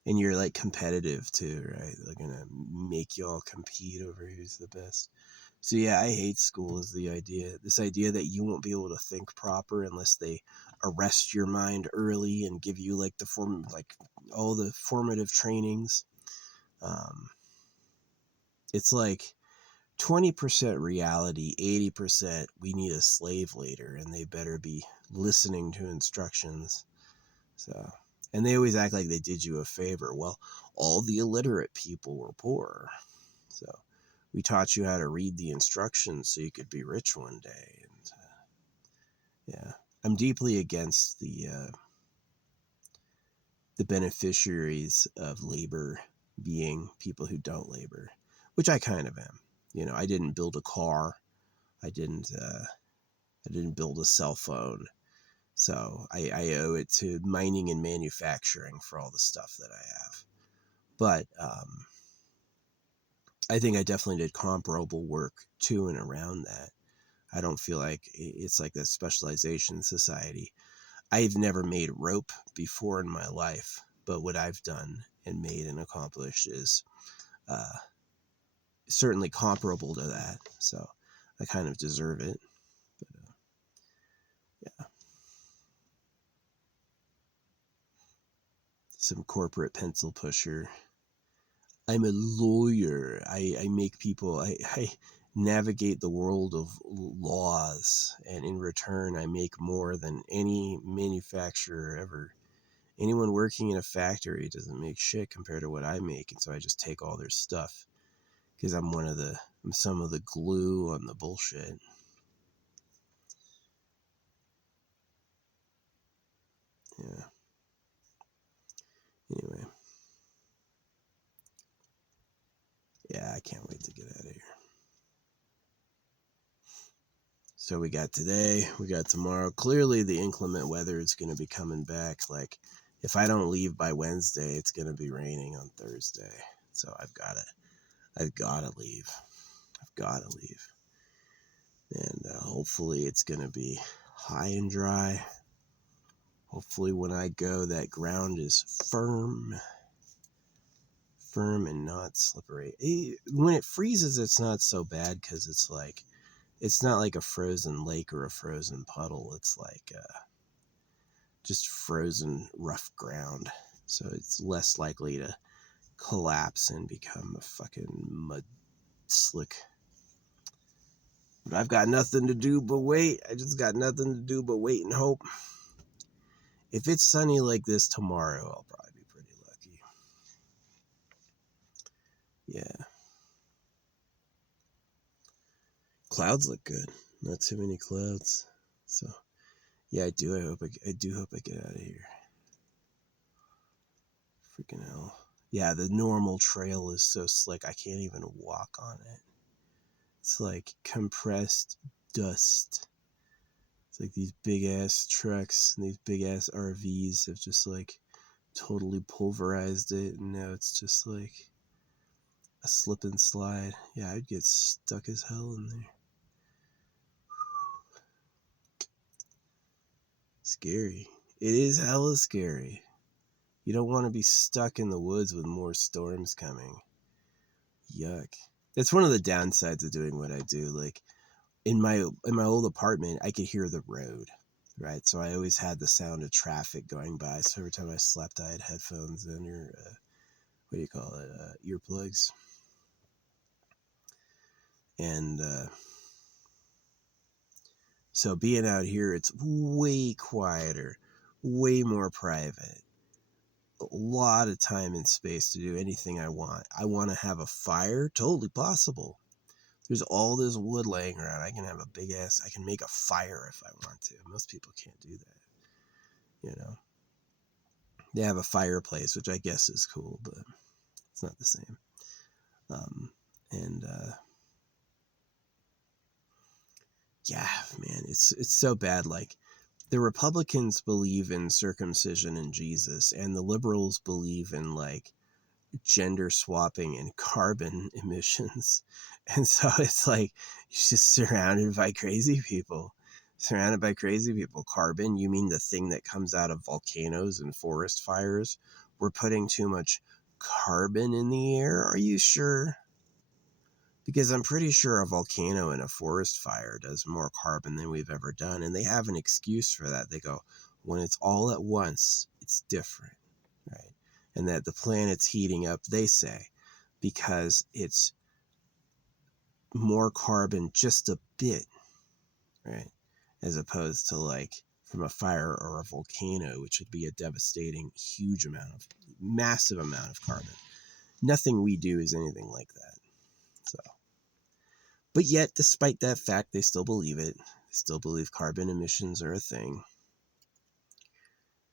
and you're like competitive too, right? They're gonna make you all compete over who's the best. So yeah, I hate school is this idea that you won't be able to think proper unless they arrest your mind early and give you like all the formative trainings. Um, it's like 20% reality, 80% we need a slave later, and they better be listening to instructions. So, and they always act like they did you a favor. Well, all the illiterate people were poor. So we taught you how to read the instructions so you could be rich one day. And yeah, I'm deeply against the beneficiaries of labor being people who don't labor, which I kind of am. You know, I didn't build a car. I didn't build a cell phone. So I owe it to mining and manufacturing for all the stuff that I have. But I think I definitely did comparable work to and around that. I don't feel like it's like a specialization society. I've never made rope before in my life, but what I've done and made and accomplished is uh, certainly comparable to that. So I kind of deserve it. But, yeah, some corporate pencil pusher. I'm a lawyer. I make people, I navigate the world of laws, and in return, I make more than any manufacturer ever. Anyone working in a factory doesn't make shit compared to what I make, and so I just take all their stuff because I'm some of the glue on the bullshit. Yeah. Anyway. Yeah, I can't wait to get out of here. So we got today, we got tomorrow. Clearly the inclement weather is going to be coming back. Like, if I don't leave by Wednesday, it's going to be raining on Thursday. So I've got to leave. I've got to leave. And hopefully it's going to be high and dry. Hopefully when I go, that ground is firm and not slippery. When it freezes, it's not so bad because it's not like a frozen lake or a frozen puddle. It's like just frozen rough ground. So it's less likely to collapse and become a fucking mud slick. But I've got nothing to do but wait. I just got nothing to do but wait and hope. If it's sunny like this tomorrow, I'll probably be pretty lucky. Yeah. Clouds look good. Not too many clouds. So yeah, I do hope I get out of here. Freaking hell. Yeah, the normal trail is so slick I can't even walk on it. It's like compressed dust. It's like these big ass trucks and these big ass RVs have just like totally pulverized it, and now it's just like a slip and slide. Yeah, I'd get stuck as hell in there. Scary. It is hella scary. You don't want to be stuck in the woods with more storms coming. Yuck. That's one of the downsides of doing what I do. Like in my old apartment, I could hear the road, right? So I always had the sound of traffic going by. So every time I slept, I had headphones in or what do you call it? Earplugs. And so being out here, it's way quieter, way more private. A lot of time and space to do anything I want. I want to have a fire, totally possible. There's all this wood laying around. I can make a fire if I want to. Most people can't do that. You know, they have a fireplace, which I guess is cool, but it's not the same. And yeah, man, it's so bad. Like the Republicans believe in circumcision and Jesus, and the liberals believe in like gender swapping and carbon emissions. And so it's like you're just surrounded by crazy people. Surrounded by crazy people. Carbon, you mean the thing that comes out of volcanoes and forest fires? We're putting too much carbon in the air? Are you sure? Because I'm pretty sure a volcano and a forest fire does more carbon than we've ever done. And they have an excuse for that. They go, when it's all at once, it's different, right? And that the planet's heating up, they say, because it's more carbon just a bit, right? As opposed to like from a fire or a volcano, which would be a devastating, huge amount of, massive amount of carbon. Nothing we do is anything like that. So, but yet, despite that fact, they still believe it. They still believe carbon emissions are a thing.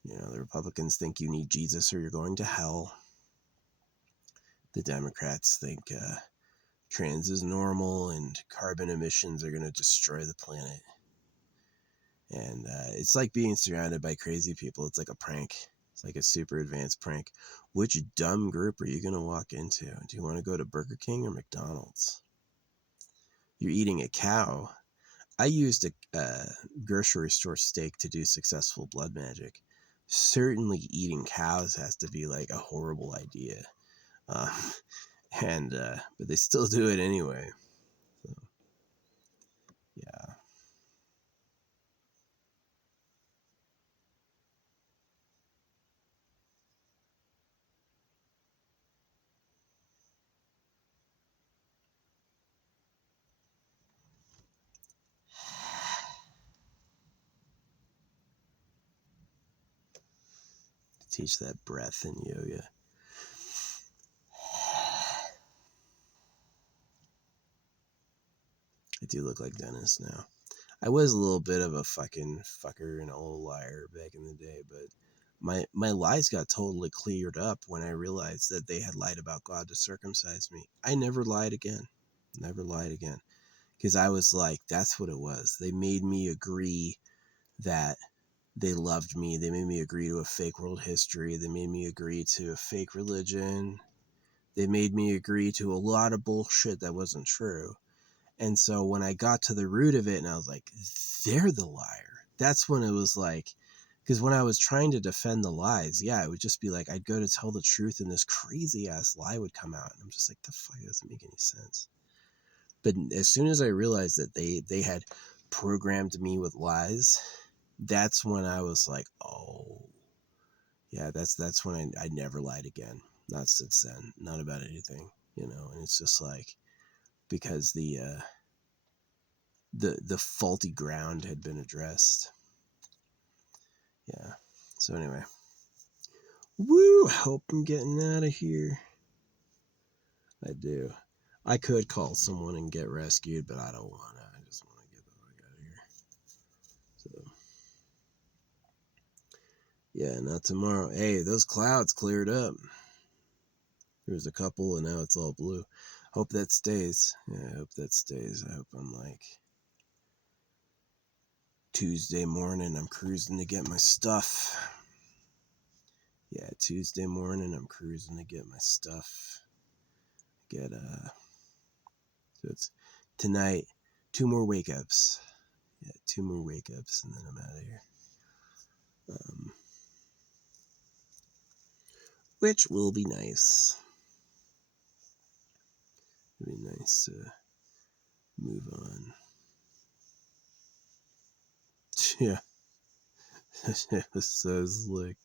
You know, the Republicans think you need Jesus or you're going to hell. The Democrats think trans is normal and carbon emissions are going to destroy the planet. And it's like being surrounded by crazy people. It's like a prank. It's like a super advanced prank. Which dumb group are you going to walk into? Do you want to go to Burger King or McDonald's? You're eating a cow. I used a grocery store steak to do successful blood magic. Certainly eating cows has to be like a horrible idea. Um, but they still do it anyway. So, yeah. Teach that breath in yoga. I do look like Dennis now. I was a little bit of a fucking fucker and old liar back in the day, but my lies got totally cleared up when I realized that they had lied about God to circumcise me. I never lied again. Never lied again. Because I was like, that's what it was. They made me agree that they loved me. They made me agree to a fake world history. They made me agree to a fake religion. They made me agree to a lot of bullshit that wasn't true. And so when I got to the root of it and I was like, they're the liar. That's when it was like, because when I was trying to defend the lies, yeah, it would just be like, I'd go to tell the truth and this crazy ass lie would come out. And I'm just like, the fuck, it doesn't make any sense. But as soon as I realized that they had programmed me with lies, that's when I was like, oh, yeah, that's when I never lied again. Not since then, not about anything, you know. And it's just like, because the faulty ground had been addressed. Yeah. So anyway, woo! Hope I'm getting out of here. I do. I could call someone and get rescued, but I don't want to. I just want to get the fuck out of here. So yeah, not tomorrow. Hey, those clouds cleared up. There was a couple, and now it's all blue. Hope that stays. Yeah, I hope that stays. I hope I'm like Tuesday morning. I'm cruising to get my stuff. Yeah, Tuesday morning. I'm cruising to get my stuff. Get So it's tonight. 2 more wake ups. Yeah, 2 more wake ups, and then I'm out of here. Which will be nice. It'll be nice to move on. Yeah, it was so slick.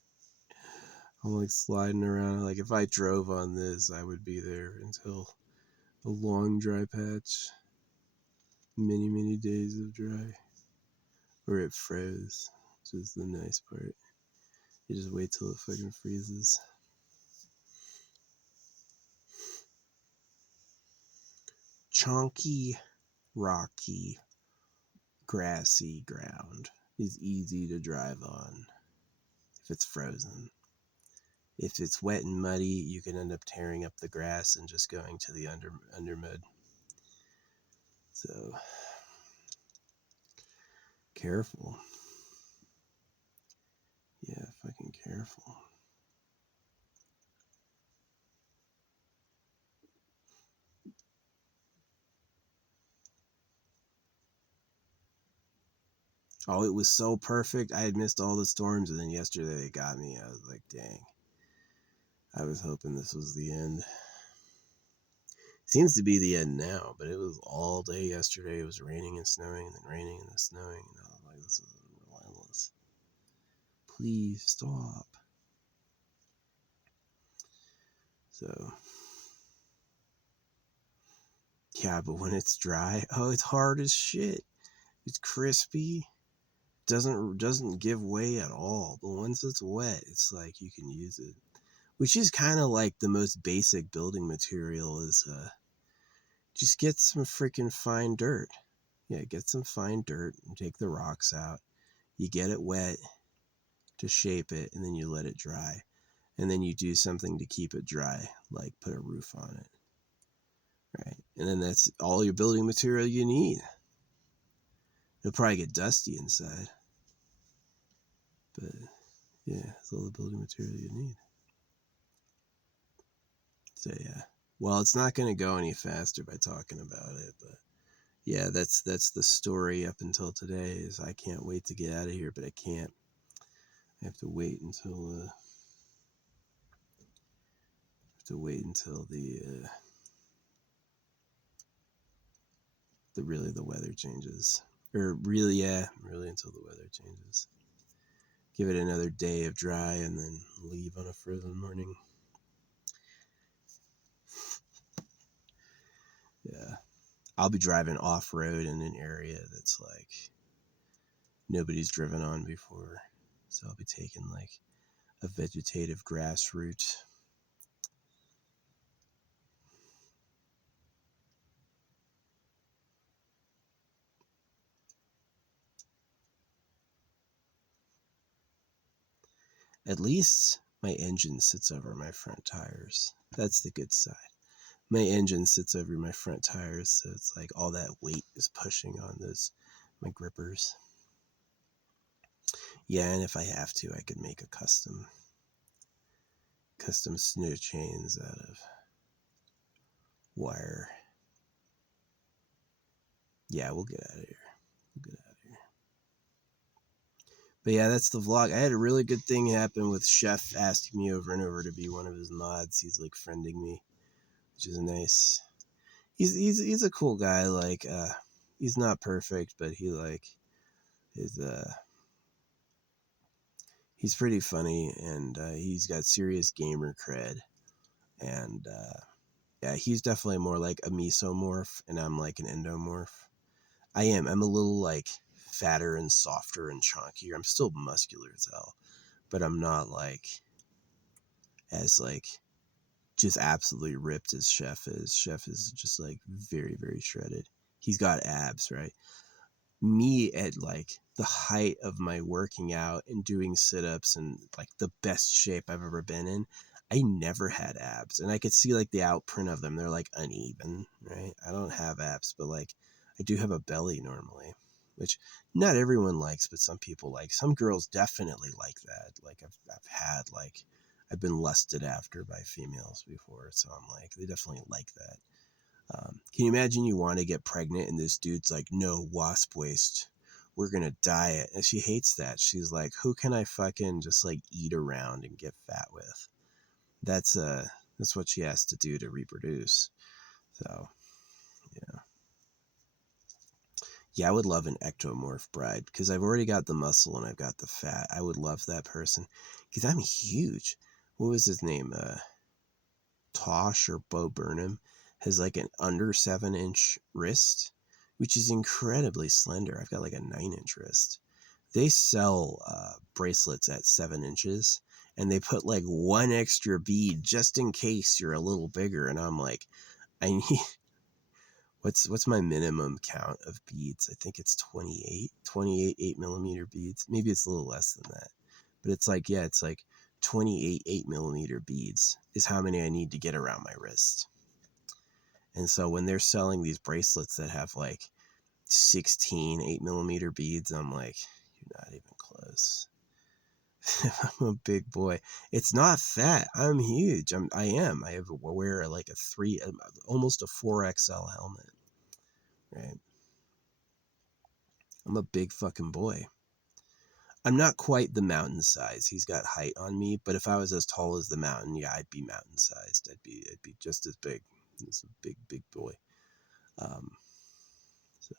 I'm like sliding around. Like if I drove on this, I would be there until a long dry patch. Many, many days of dry. Or it froze, which is the nice part. You just wait till it fucking freezes. Chonky, rocky, grassy ground is easy to drive on if it's frozen. If it's wet and muddy, you can end up tearing up the grass and just going to the undermud. So, careful. Yeah, fucking careful. Oh, it was so perfect. I had missed all the storms, and then yesterday it got me. I was like, dang. I was hoping this was the end. Seems to be the end now, but it was all day yesterday. It was raining and snowing, and then raining and then snowing. And I was like, this is relentless. Please stop. So, yeah, but when it's dry, oh, it's hard as shit. It's crispy. Doesn't give way at all. But once it's wet, it's like you can use it. Which is kind of like the most basic building material is just get some freaking fine dirt. Yeah, get some fine dirt and take the rocks out. You get it wet to shape it, and then you let it dry. And then you do something to keep it dry, like put a roof on it. Right? And then that's all your building material you need. It'll probably get dusty inside. But yeah, it's all the building material you need. So yeah. Well, it's not going to go any faster by talking about it, but yeah, that's the story up until today. Is I can't wait to get out of here, but I can't. I have to wait until the weather changes, or really until the weather changes. Give it another day of dry, and then leave on a frozen morning. Yeah, I'll be driving off road in an area that's like nobody's driven on before, so I'll be taking like a vegetative grass route. At least my engine sits over my front tires. That's the good side. My engine sits over my front tires, so it's like all that weight is pushing on my grippers. Yeah, and if I have to, I could make a custom snow chains out of wire. Yeah, we'll get out of here. But yeah, that's the vlog. I had a really good thing happen with Chef asking me over and over to be one of his mods. He's like friending me, which is nice. He's a cool guy. Like he's not perfect, but he like is he's pretty funny, and he's got serious gamer cred. And yeah, he's definitely more like a mesomorph, and I'm like an endomorph. I'm a little like fatter and softer and chunkier. I'm still muscular as hell, but I'm not like as like just absolutely ripped as Chef is. Chef is just like very, very shredded. He's got abs, right? Me at like the height of my working out and doing sit-ups and like the best shape I've ever been in, I never had abs. And I could see like the outprint of them. They're like uneven, right? I don't have abs, but like I do have a belly normally, which not everyone likes, but some people like. Some girls definitely like that. Like I've been lusted after by females before, so I'm like, they definitely like that. Can you imagine you want to get pregnant and this dude's like, no, wasp waste. We're going to diet. And she hates that. She's like, who can I fucking just like eat around and get fat with? That's what she has to do to reproduce. So, yeah. Yeah, I would love an ectomorph bride because I've already got the muscle and I've got the fat. I would love that person because I'm huge. What was his name? Tosh or Bo Burnham has like an under 7-inch wrist, which is incredibly slender. I've got like a 9-inch wrist. They sell bracelets at 7 inches, and they put like one extra bead just in case you're a little bigger. And I'm like, I need what's my minimum count of beads? I think it's 28 8mm beads. Maybe it's a little less than that, but it's like, yeah, it's like 28 8mm beads is how many I need to get around my wrist. And so when they're selling these bracelets that have like 16 8mm beads, I'm like, you're not even close. I'm a big boy. It's not fat. I'm huge. I am. I wear like almost a 4XL helmet. Right. I'm a big fucking boy. I'm not quite the mountain size. He's got height on me, but if I was as tall as the mountain, yeah, I'd be mountain sized. I'd be just as big. It's a big boy. So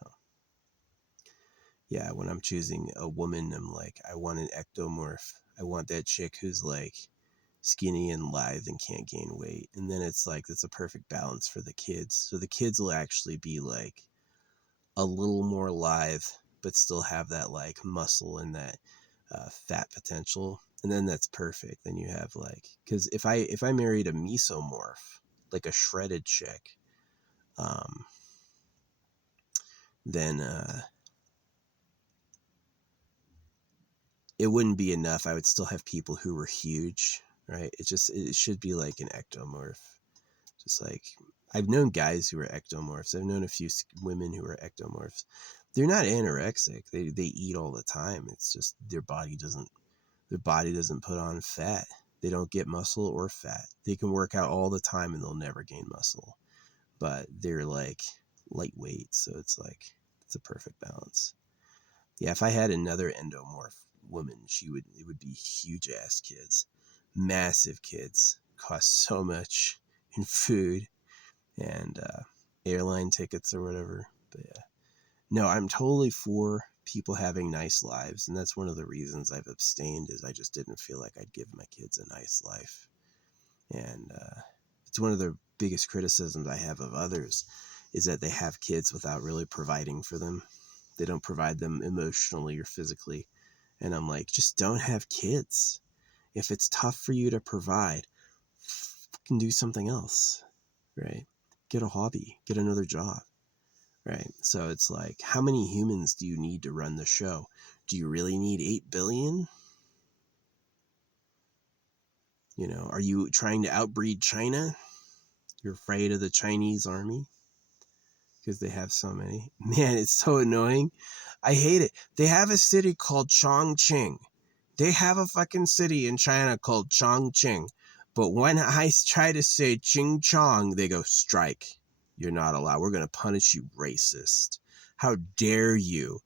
yeah, when I'm choosing a woman, I'm like, I want an ectomorph. I want that chick who's like skinny and lithe and can't gain weight. And then it's like, it's a perfect balance for the kids. So the kids will actually be like a little more lithe, but still have that like muscle and that fat potential. And then that's perfect. Then you have like, because if I married a mesomorph, like a shredded chick, um, then it wouldn't be enough. I would still have people who were huge, right? It should be like an ectomorph. Just like, I've known guys who are ectomorphs. I've known a few women who are ectomorphs. They're not anorexic. They eat all the time. It's just their body doesn't put on fat. They don't get muscle or fat. They can work out all the time and they'll never gain muscle. But they're like lightweight, so it's like it's a perfect balance. Yeah, if I had another endomorph woman, it would be huge ass kids. Massive kids. Cost so much in food and airline tickets or whatever. But yeah. No, I'm totally for people having nice lives, and that's one of the reasons I've abstained, is I just didn't feel like I'd give my kids a nice life. And it's one of the biggest criticisms I have of others, is that they have kids without really providing for them. They don't provide them emotionally or physically. And I'm like, just don't have kids. If it's tough for you to provide, fucking do something else, right? Get a hobby, get another job. Right. So it's like, how many humans do you need to run the show? Do you really need 8 billion? You know, are you trying to outbreed China? You're afraid of the Chinese army because they have so many. Man, it's so annoying. I hate it. They have a city called Chongqing. They have a fucking city in China called Chongqing. But when I try to say Ching Chong, they go, strike. You're not allowed. We're going to punish you, racist. How dare you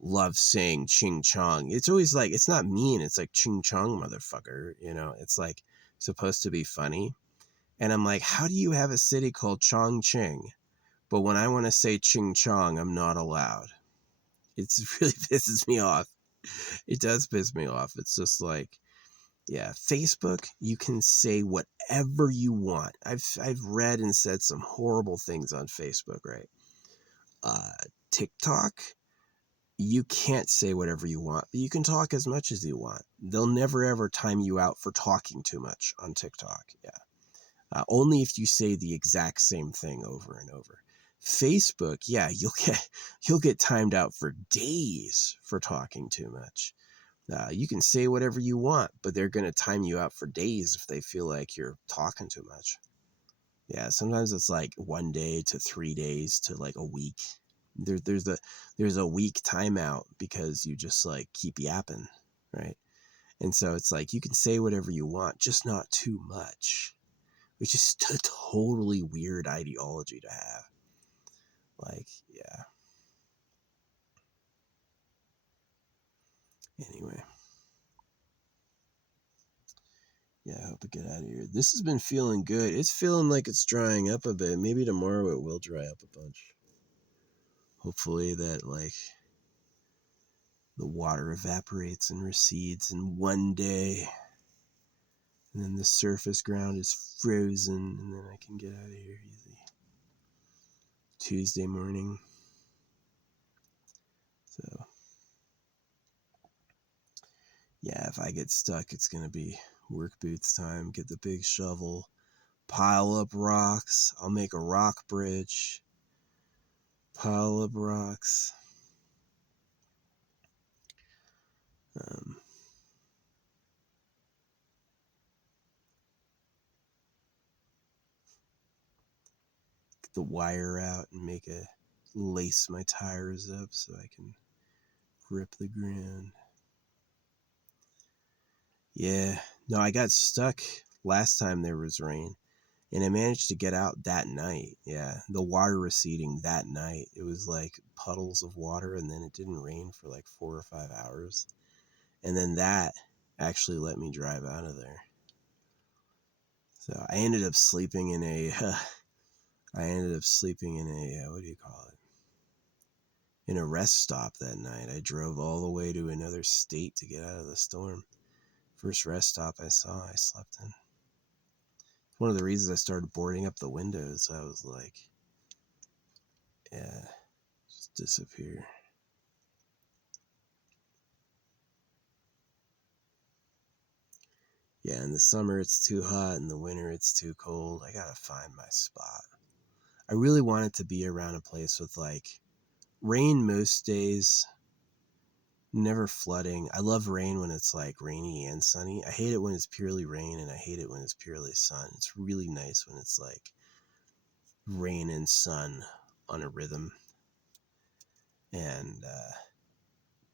love saying Ching Chong? It's always like, it's not mean. It's like Ching Chong, motherfucker. You know, it's like supposed to be funny. And I'm like, how do you have a city called Chongqing? But when I want to say Ching Chong, I'm not allowed. It's really pisses me off. It does piss me off. It's just like, yeah, Facebook, you can say whatever you want. I've read and said some horrible things on Facebook, right? TikTok, you can't say whatever you want, but you can talk as much as you want. They'll never ever time you out for talking too much on TikTok. Yeah. Only if you say the exact same thing over and over. Facebook, yeah, you'll get timed out for days for talking too much. You can say whatever you want, but they're going to time you out for days if they feel like you're talking too much. Yeah, sometimes it's like 1 day to 3 days to like a week. There's a week timeout because you just like keep yapping, right? And so it's like you can say whatever you want, just not too much, which is a totally weird ideology to have. Like, yeah. Anyway. Yeah, I hope I get out of here. This has been feeling good. It's feeling like it's drying up a bit. Maybe tomorrow it will dry up a bunch. Hopefully that, like, the water evaporates and recedes in 1 day. And then the surface ground is frozen. And then I can get out of here easy. Tuesday morning. So, yeah, if I get stuck, it's going to be work boots time. Get the big shovel. Pile up rocks. I'll make a rock bridge. Pile up rocks. Um, get the wire out and lace my tires up so I can grip the ground. Yeah, no, I got stuck last time there was rain, and I managed to get out that night. Yeah, the water receding that night. It was like puddles of water, and then it didn't rain for like 4 or 5 hours. And then that actually let me drive out of there. So I ended up sleeping in I ended up sleeping in a, what do you call it? In a rest stop that night. I drove all the way to another state to get out of the storm. First rest stop I saw, I slept in. One of the reasons I started boarding up the windows. I was like, yeah, just disappear. Yeah, in the summer it's too hot, in the winter it's too cold. I gotta find my spot. I really want it to be around a place with like rain most days, never flooding. I love rain when it's like rainy and sunny. I hate it when it's purely rain, and I hate it when it's purely sun. It's really nice when it's like rain and sun on a rhythm. And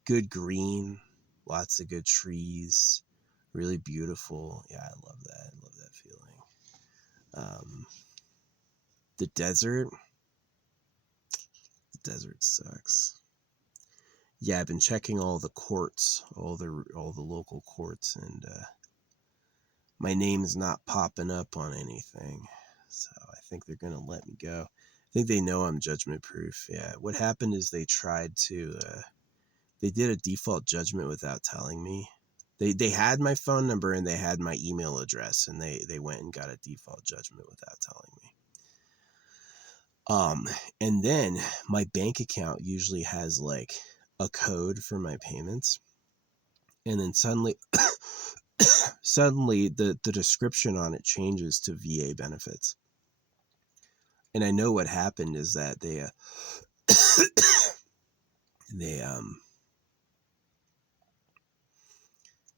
good green, lots of good trees, really beautiful. Yeah, I love that. I love that feeling. The desert sucks. Yeah, I've been checking all the courts, all the local courts, and my name is not popping up on anything. So I think they're gonna let me go. I think they know I'm judgment proof. Yeah. What happened is they tried to they did a default judgment without telling me. They had my phone number and they had my email address, and they went and got a default judgment without telling me. And then my bank account usually has like a code for my payments, and then suddenly the description on it changes to VA benefits. And I know what happened is that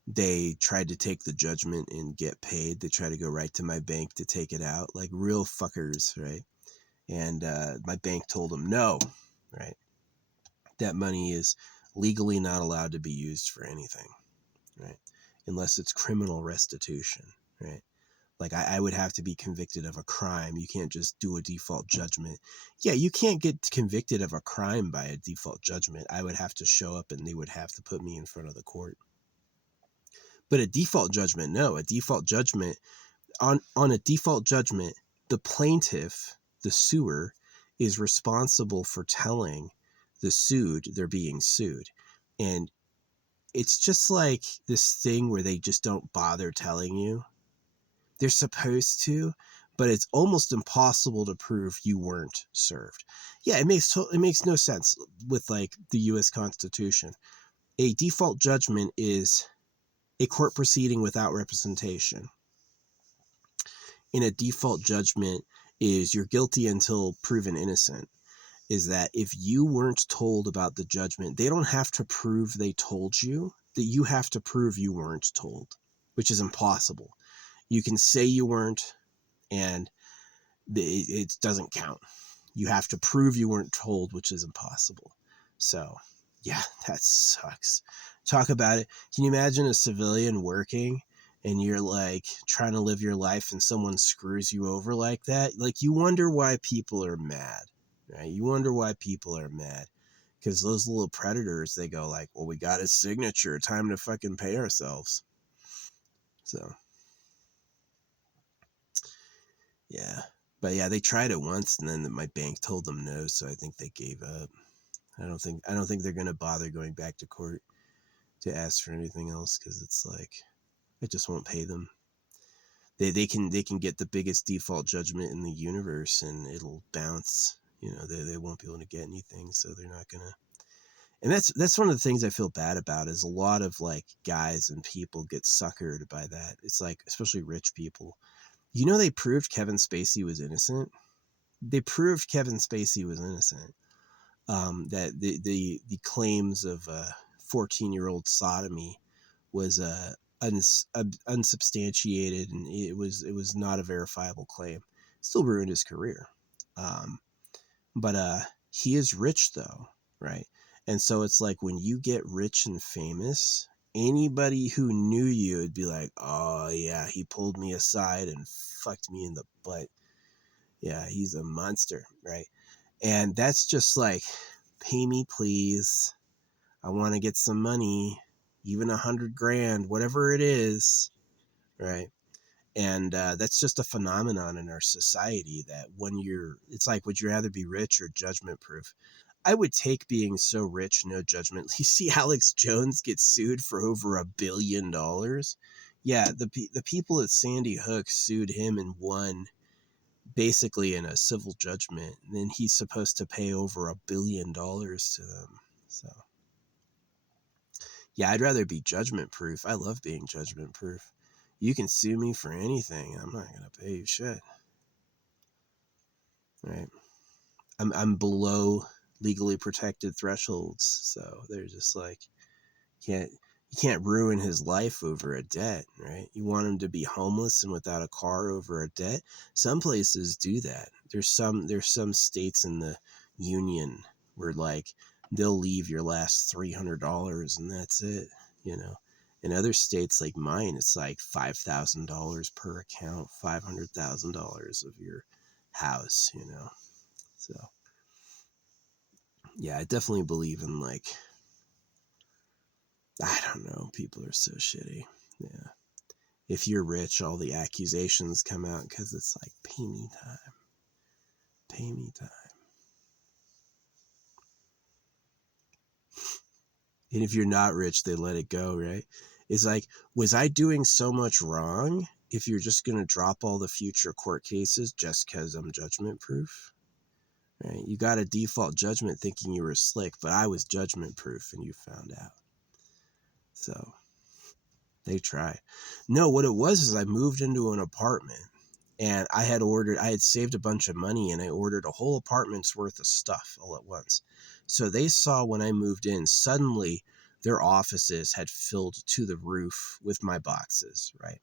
they tried to take the judgment and get paid. They tried to go right to my bank to take it out, like real fuckers, right? And my bank told them no, right? That money is legally not allowed to be used for anything, right? Unless it's criminal restitution, right? Like I would have to be convicted of a crime. You can't just do a default judgment. Yeah, you can't get convicted of a crime by a default judgment. I would have to show up and they would have to put me in front of the court. But a default judgment, no. A default judgment, on a default judgment, the plaintiff, the suer, is responsible for telling the sued they're being sued. And it's just like this thing where they just don't bother telling you. They're supposed to, but it's almost impossible to prove you weren't served. Yeah, it makes no sense with like the US Constitution. A default judgment is a court proceeding without representation. In a default judgment is you're guilty until proven innocent. Is that if you weren't told about the judgment, they don't have to prove they told you, that you have to prove you weren't told, which is impossible. You can say you weren't, and it doesn't count. You have to prove you weren't told, which is impossible. So, yeah, that sucks. Talk about it. Can you imagine a civilian working and you're like trying to live your life and someone screws you over like that? Like, you wonder why people are mad, right? You wonder why people are mad. Because those little predators, they go like, well, we got his signature. Time to fucking pay ourselves. So, yeah. But yeah, they tried it once and then my bank told them no. So I think they gave up. I don't think they're going to bother going back to court to ask for anything else, because it's like, it just won't pay them. They can get the biggest default judgment in the universe and it'll bounce. You know, they won't be able to get anything, so they're not gonna. And that's one of the things I feel bad about, is a lot of like guys and people get suckered by that. It's like, especially rich people. You know, they proved Kevin Spacey was innocent. They proved Kevin Spacey was innocent. That the claims of 14-year-old sodomy was unsubstantiated, and it was not a verifiable claim. Still ruined his career. But he is rich though, right? And so it's like, when you get rich and famous, anybody who knew you would be like, oh yeah, he pulled me aside and fucked me in the butt. Yeah, he's a monster, right? And that's just like, pay me please. I want to get some money, even $100,000, whatever it is, right? And that's just a phenomenon in our society that it's like, would you rather be rich or judgment proof? I would take being so rich, no judgment. You see Alex Jones get sued for over $1 billion. Yeah, the people at Sandy Hook sued him and won basically in a civil judgment. And then he's supposed to pay over $1 billion to them. So yeah, I'd rather be judgment proof. I love being judgment proof. You can sue me for anything. I'm not going to pay you shit. Right. I'm below legally protected thresholds. So they're just like, you can't ruin his life over a debt, right? You want him to be homeless and without a car over a debt. Some places do that. There's some states in the union where like they'll leave your last $300 and that's it, you know. In other states like mine, it's like $5,000 per account, $500,000 of your house, you know. So yeah, I definitely believe in like, I don't know, people are so shitty. Yeah. If you're rich, all the accusations come out because it's like, pay me time. Pay me time. And if you're not rich, they let it go, right? It's like, was I doing so much wrong if you're just going to drop all the future court cases just because I'm judgment proof? Right? You got a default judgment thinking you were slick, but I was judgment proof and you found out. So they try. No, what it was is I moved into an apartment and I had saved a bunch of money and I ordered a whole apartment's worth of stuff all at once. So they saw when I moved in, suddenly their offices had filled to the roof with my boxes, right?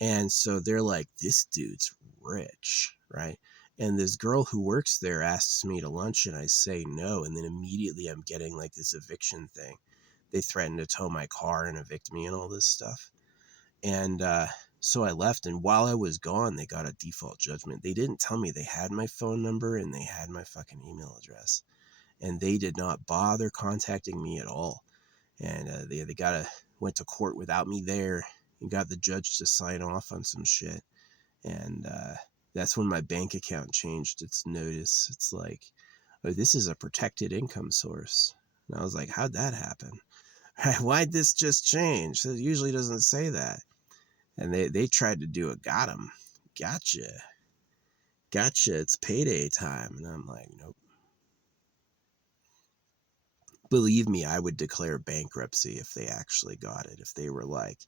And so they're like, this dude's rich, right? And this girl who works there asks me to lunch and I say no. And then immediately I'm getting like this eviction thing. They threatened to tow my car and evict me and all this stuff. And so I left, and while I was gone, they got a default judgment. They didn't tell me they had my phone number and they had my fucking email address. And they did not bother contacting me at all. And they went to court without me there and got the judge to sign off on some shit. And that's when my bank account changed its notice. It's like, oh, this is a protected income source. And I was like, how'd that happen? Why'd this just change? It usually doesn't say that. And they tried to do a got 'em. Gotcha. It's payday time. And I'm like, nope. Believe me, I would declare bankruptcy if they actually got it. If they were like,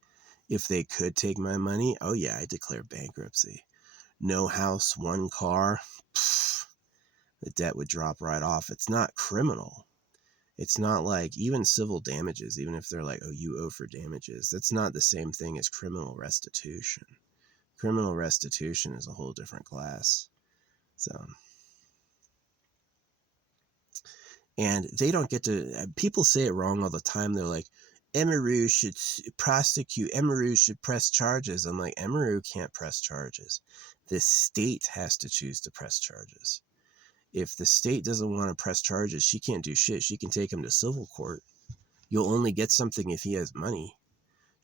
if they could take my money, oh yeah, I declare bankruptcy. No house, one car, the debt would drop right off. It's not criminal. It's not like even civil damages, even if they're like, oh, you owe for damages. That's not the same thing as criminal restitution. Criminal restitution is a whole different class. So, and they don't get to, people say it wrong all the time. They're like, Emery should prosecute, Emery should press charges. I'm like, Emery can't press charges. The state has to choose to press charges. If the state doesn't want to press charges, she can't do shit. She can take him to civil court. You'll only get something if he has money.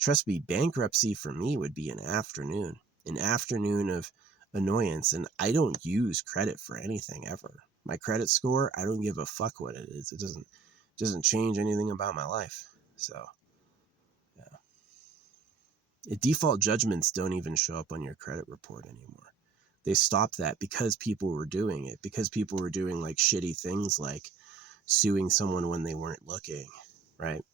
Trust me, bankruptcy for me would be an afternoon of annoyance. And I don't use credit for anything ever. My credit score, I don't give a fuck what it is. It doesn't change anything about my life. So, yeah. Default judgments don't even show up on your credit report anymore. They stopped that because people were doing it. Because people were doing like shitty things like suing someone when they weren't looking, right?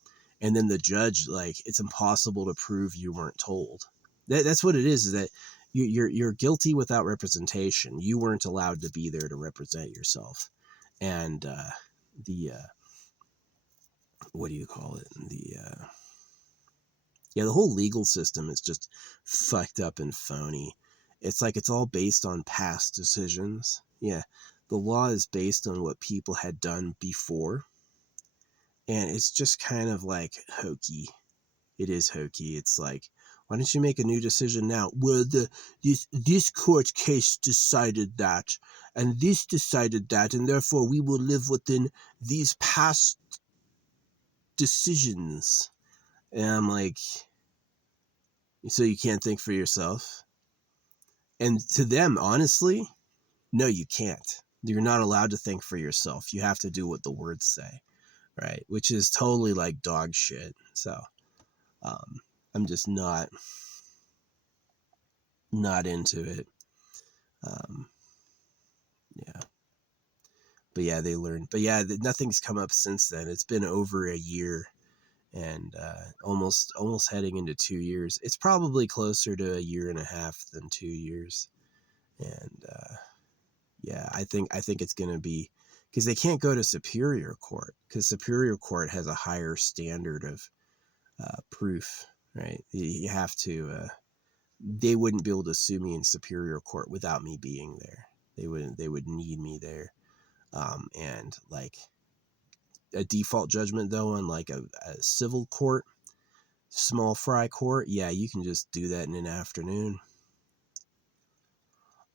And then the judge, like, it's impossible to prove you weren't told. That's what it is that you're guilty without representation. You weren't allowed to be there to represent yourself. And what do you call it? The whole legal system is just fucked up and phony. It's like it's all based on past decisions. Yeah, the law is based on what people had done before. And it's just kind of like hokey. It is hokey. It's like, why don't you make a new decision now? Well, this court case decided that, and this decided that, and therefore we will live within these past decisions. And I'm like, so you can't think for yourself? And to them, honestly, no, you can't. You're not allowed to think for yourself. You have to do what the words say, right? Which is totally like dog shit. So I'm just not into it. Yeah. But yeah, they learned. But yeah, nothing's come up since then. It's been over a year, and almost heading into 2 years. It's probably closer to a year and a half than 2 years. And yeah, I think it's going to be, because they can't go to Superior Court, because Superior Court has a higher standard of proof, right? You have to. They wouldn't be able to sue me in Superior Court without me being there. They would need me there. And like a default judgment though, on like a civil court, small fry court, yeah, you can just do that in an afternoon.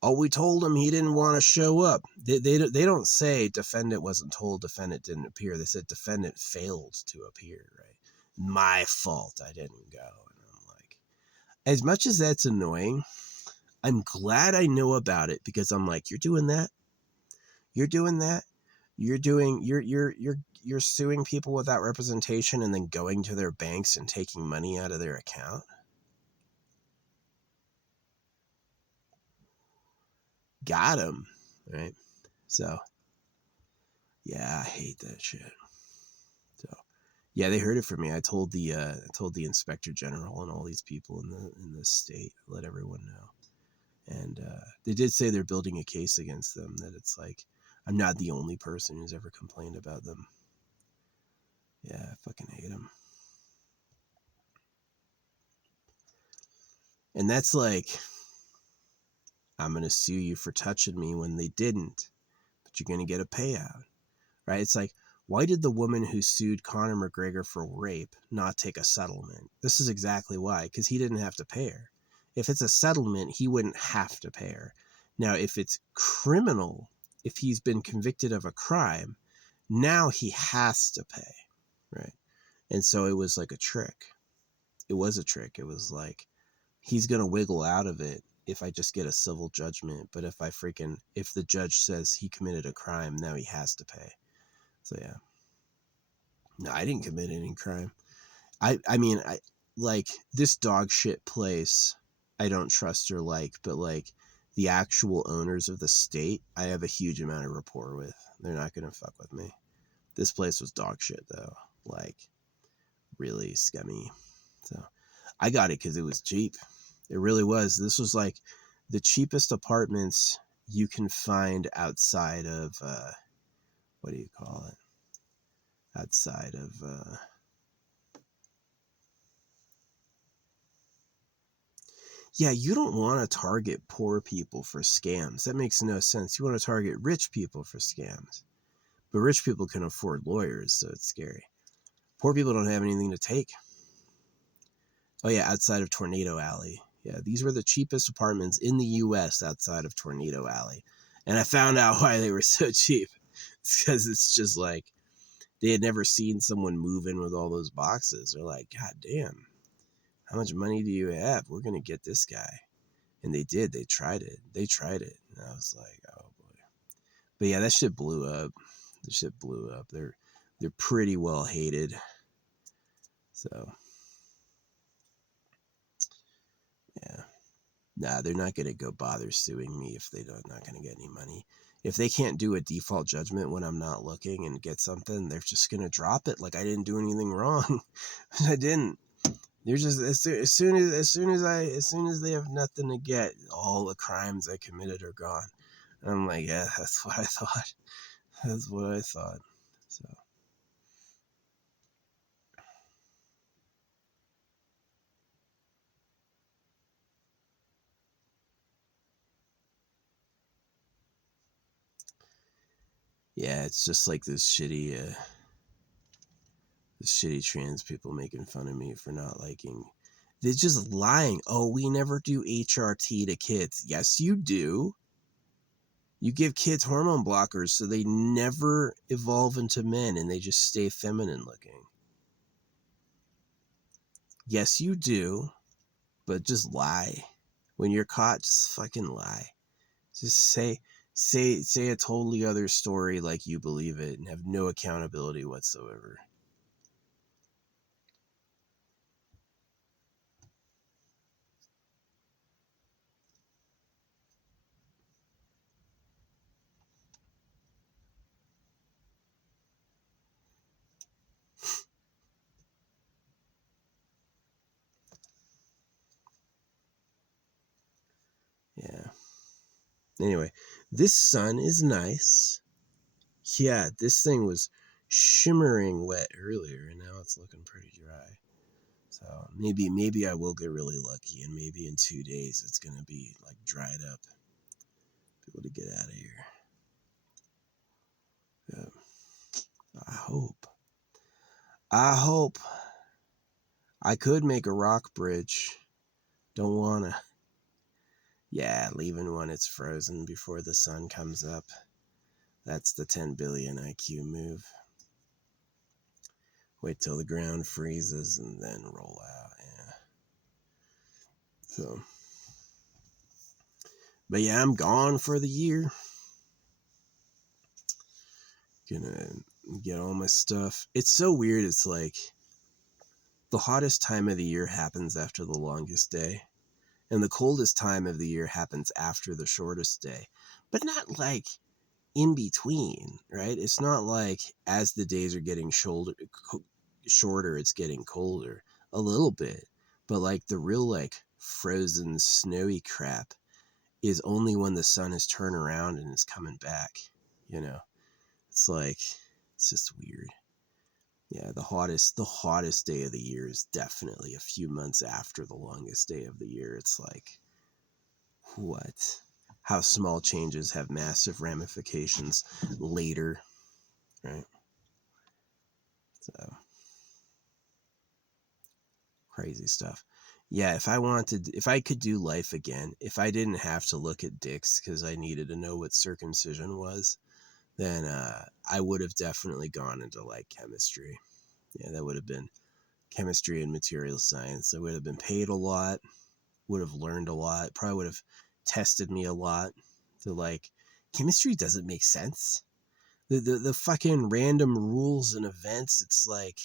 Oh, we told him he didn't want to show up. They don't say defendant wasn't told, defendant didn't appear. They said defendant failed to appear, right? My fault, I didn't go. And I'm like, as much as that's annoying, I'm glad I know about it, because I'm like, you're doing that? You're doing that? You're suing people without representation and then going to their banks and taking money out of their account? Got him, right? So yeah, I hate that shit. So yeah, they heard it from me. I told the inspector general and all these people in the state, let everyone know. And they did say they're building a case against them, that it's like, I'm not the only person who's ever complained about them. Yeah, I fucking hate them. And that's like, I'm going to sue you for touching me when they didn't, but you're going to get a payout, right? It's like, why did the woman who sued Conor McGregor for rape not take a settlement? This is exactly why, because he didn't have to pay her. If it's a settlement, he wouldn't have to pay her. Now, if it's criminal, if he's been convicted of a crime, now he has to pay, right? And so it was like a trick. It was a trick. It was like, he's going to wiggle out of it if I just get a civil judgment. But if the judge says he committed a crime, now he has to pay. So yeah. No, I didn't commit any crime. I mean, I like this dog shit place. I don't trust or like, but like the actual owners of the state, I have a huge amount of rapport with. They're not going to fuck with me. This place was dog shit though. Like really scummy. So I got it because it was cheap. It really was. This was like the cheapest apartments you can find outside of what do you call it? Outside of yeah, you don't want to target poor people for scams. That makes no sense. You want to target rich people for scams. But rich people can afford lawyers, so it's scary. Poor people don't have anything to take. Oh yeah, outside of Tornado Alley. Yeah, these were the cheapest apartments in the US outside of Tornado Alley. And I found out why they were so cheap. It's because it's just like they had never seen someone move in with all those boxes. They're like, God damn, how much money do you have? We're going to get this guy. And they did. They tried it. And I was like, oh boy. But yeah, that shit blew up. They're pretty well hated. So yeah. Nah, they're not going to go bother suing me if they're not going to get any money. If they can't do a default judgment when I'm not looking and get something, they're just going to drop it like I didn't do anything wrong. I didn't. They're just as soon as they have nothing to get, all the crimes I committed are gone. And I'm like, yeah, that's what I thought. That's what I thought. So yeah, it's just like this shitty trans people making fun of me for not liking. They're just lying. Oh, we never do HRT to kids. Yes, you do. You give kids hormone blockers so they never evolve into men and they just stay feminine looking. Yes, you do, but just lie. When you're caught, just fucking lie. Just say a totally other story like you believe it and have no accountability whatsoever. Yeah. Anyway, this sun is nice. Yeah, this thing was shimmering wet earlier, and now it's looking pretty dry. So maybe I will get really lucky, and maybe in 2 days it's gonna be like dried up. Be able to get out of here. Yeah. I hope. I hope. I could make a rock bridge. Don't wanna. Yeah, leaving when it's frozen before the sun comes up. That's the 10 billion IQ move. Wait till the ground freezes and then roll out. Yeah. So, but yeah, I'm gone for the year. Gonna get all my stuff. It's so weird. It's like the hottest time of the year happens after the longest day, and the coldest time of the year happens after the shortest day, but not like in between, right? It's not like as the days are getting shorter, it's getting colder a little bit, but like the real like frozen snowy crap is only when the sun has turned around and is coming back, you know. It's like it's just weird. Yeah, the hottest day of the year is definitely a few months after the longest day of the year. It's like, what? How small changes have massive ramifications later, right? So crazy stuff. Yeah, if I could do life again, if I didn't have to look at dicks because I needed to know what circumcision was, then I would have definitely gone into like chemistry. Yeah, that would have been chemistry and material science. I would have been paid a lot, would have learned a lot, probably would have tested me a lot to like, chemistry doesn't make sense. The fucking random rules and events, it's like,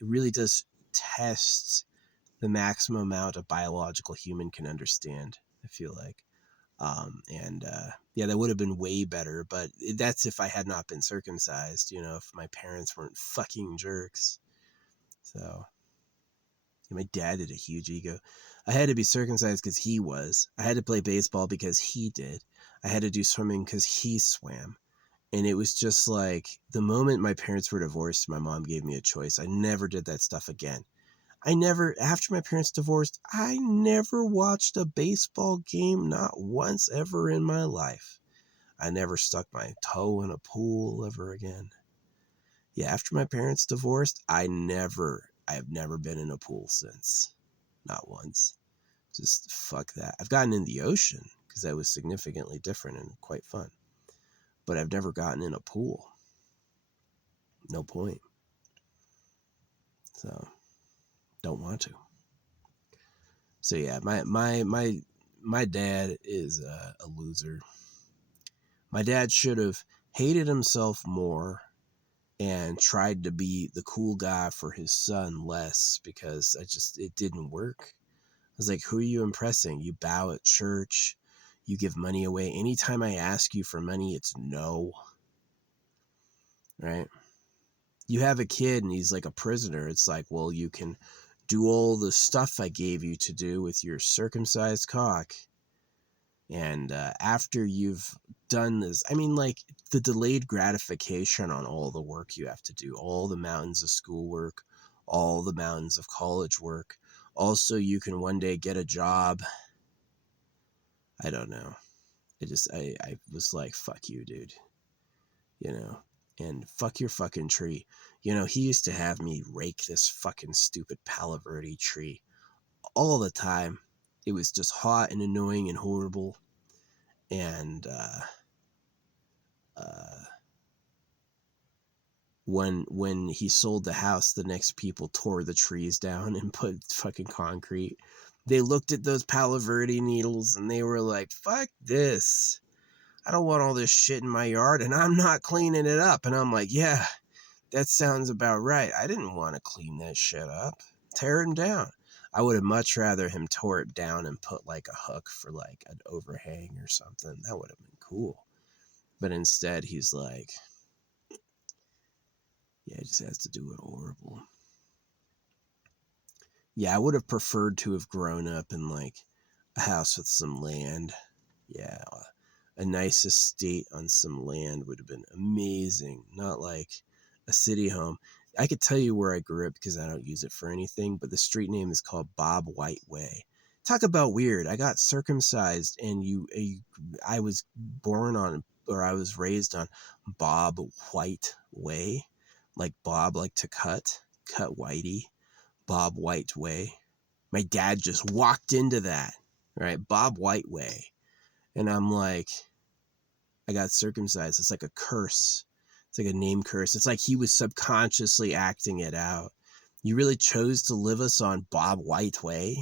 it really does test the maximum amount a biological human can understand, I feel like. And yeah, that would have been way better, but that's if I had not been circumcised, you know, if my parents weren't fucking jerks. So my dad had a huge ego. I had to be circumcised because he was. I had to play baseball because he did. I had to do swimming because he swam. And it was just like the moment my parents were divorced, my mom gave me a choice. I never did that stuff again. After my parents divorced, I never watched a baseball game, not once ever in my life. I never stuck my toe in a pool ever again. Yeah, after my parents divorced, I've never been in a pool since. Not once. Just fuck that. I've gotten in the ocean because that was significantly different and quite fun. But I've never gotten in a pool. No point. So, don't want to. So yeah, my dad is a loser. My dad should have hated himself more and tried to be the cool guy for his son less, because it didn't work. I was like, who are you impressing? You bow at church, you give money away. Anytime I ask you for money, it's no. Right? You have a kid and he's like a prisoner. It's like, well, you can do all the stuff I gave you to do with your circumcised cock. And after you've done this, I mean, like the delayed gratification on all the work you have to do, all the mountains of schoolwork, all the mountains of college work. Also, you can one day get a job. I don't know. I was like, fuck you, dude. You know, and fuck your fucking tree. You know, he used to have me rake this fucking stupid Palo Verde tree all the time. It was just hot and annoying and horrible. And uh, when he sold the house, the next people tore the trees down and put fucking concrete. They looked at those Palo Verde needles and they were like, fuck this. I don't want all this shit in my yard and I'm not cleaning it up. And I'm like, yeah, that sounds about right. I didn't want to clean that shit up. Tear him down. I would have much rather him tore it down and put like a hook for like an overhang or something. That would have been cool. But instead, he's like, yeah, he just has to do it horrible. Yeah, I would have preferred to have grown up in like a house with some land. Yeah, a nice estate on some land would have been amazing. Not like a city home. I could tell you where I grew up because I don't use it for anything, but the street name is called Bob White Way. Talk about weird. I got circumcised and I was born on, or I was raised on Bob White Way. Like Bob, like to cut whitey. Bob White Way. My dad just walked into that, right? Bob White Way. And I'm like, I got circumcised. It's like a curse. It's like a name curse. It's like he was subconsciously acting it out. You really chose to live us on Bob White Way?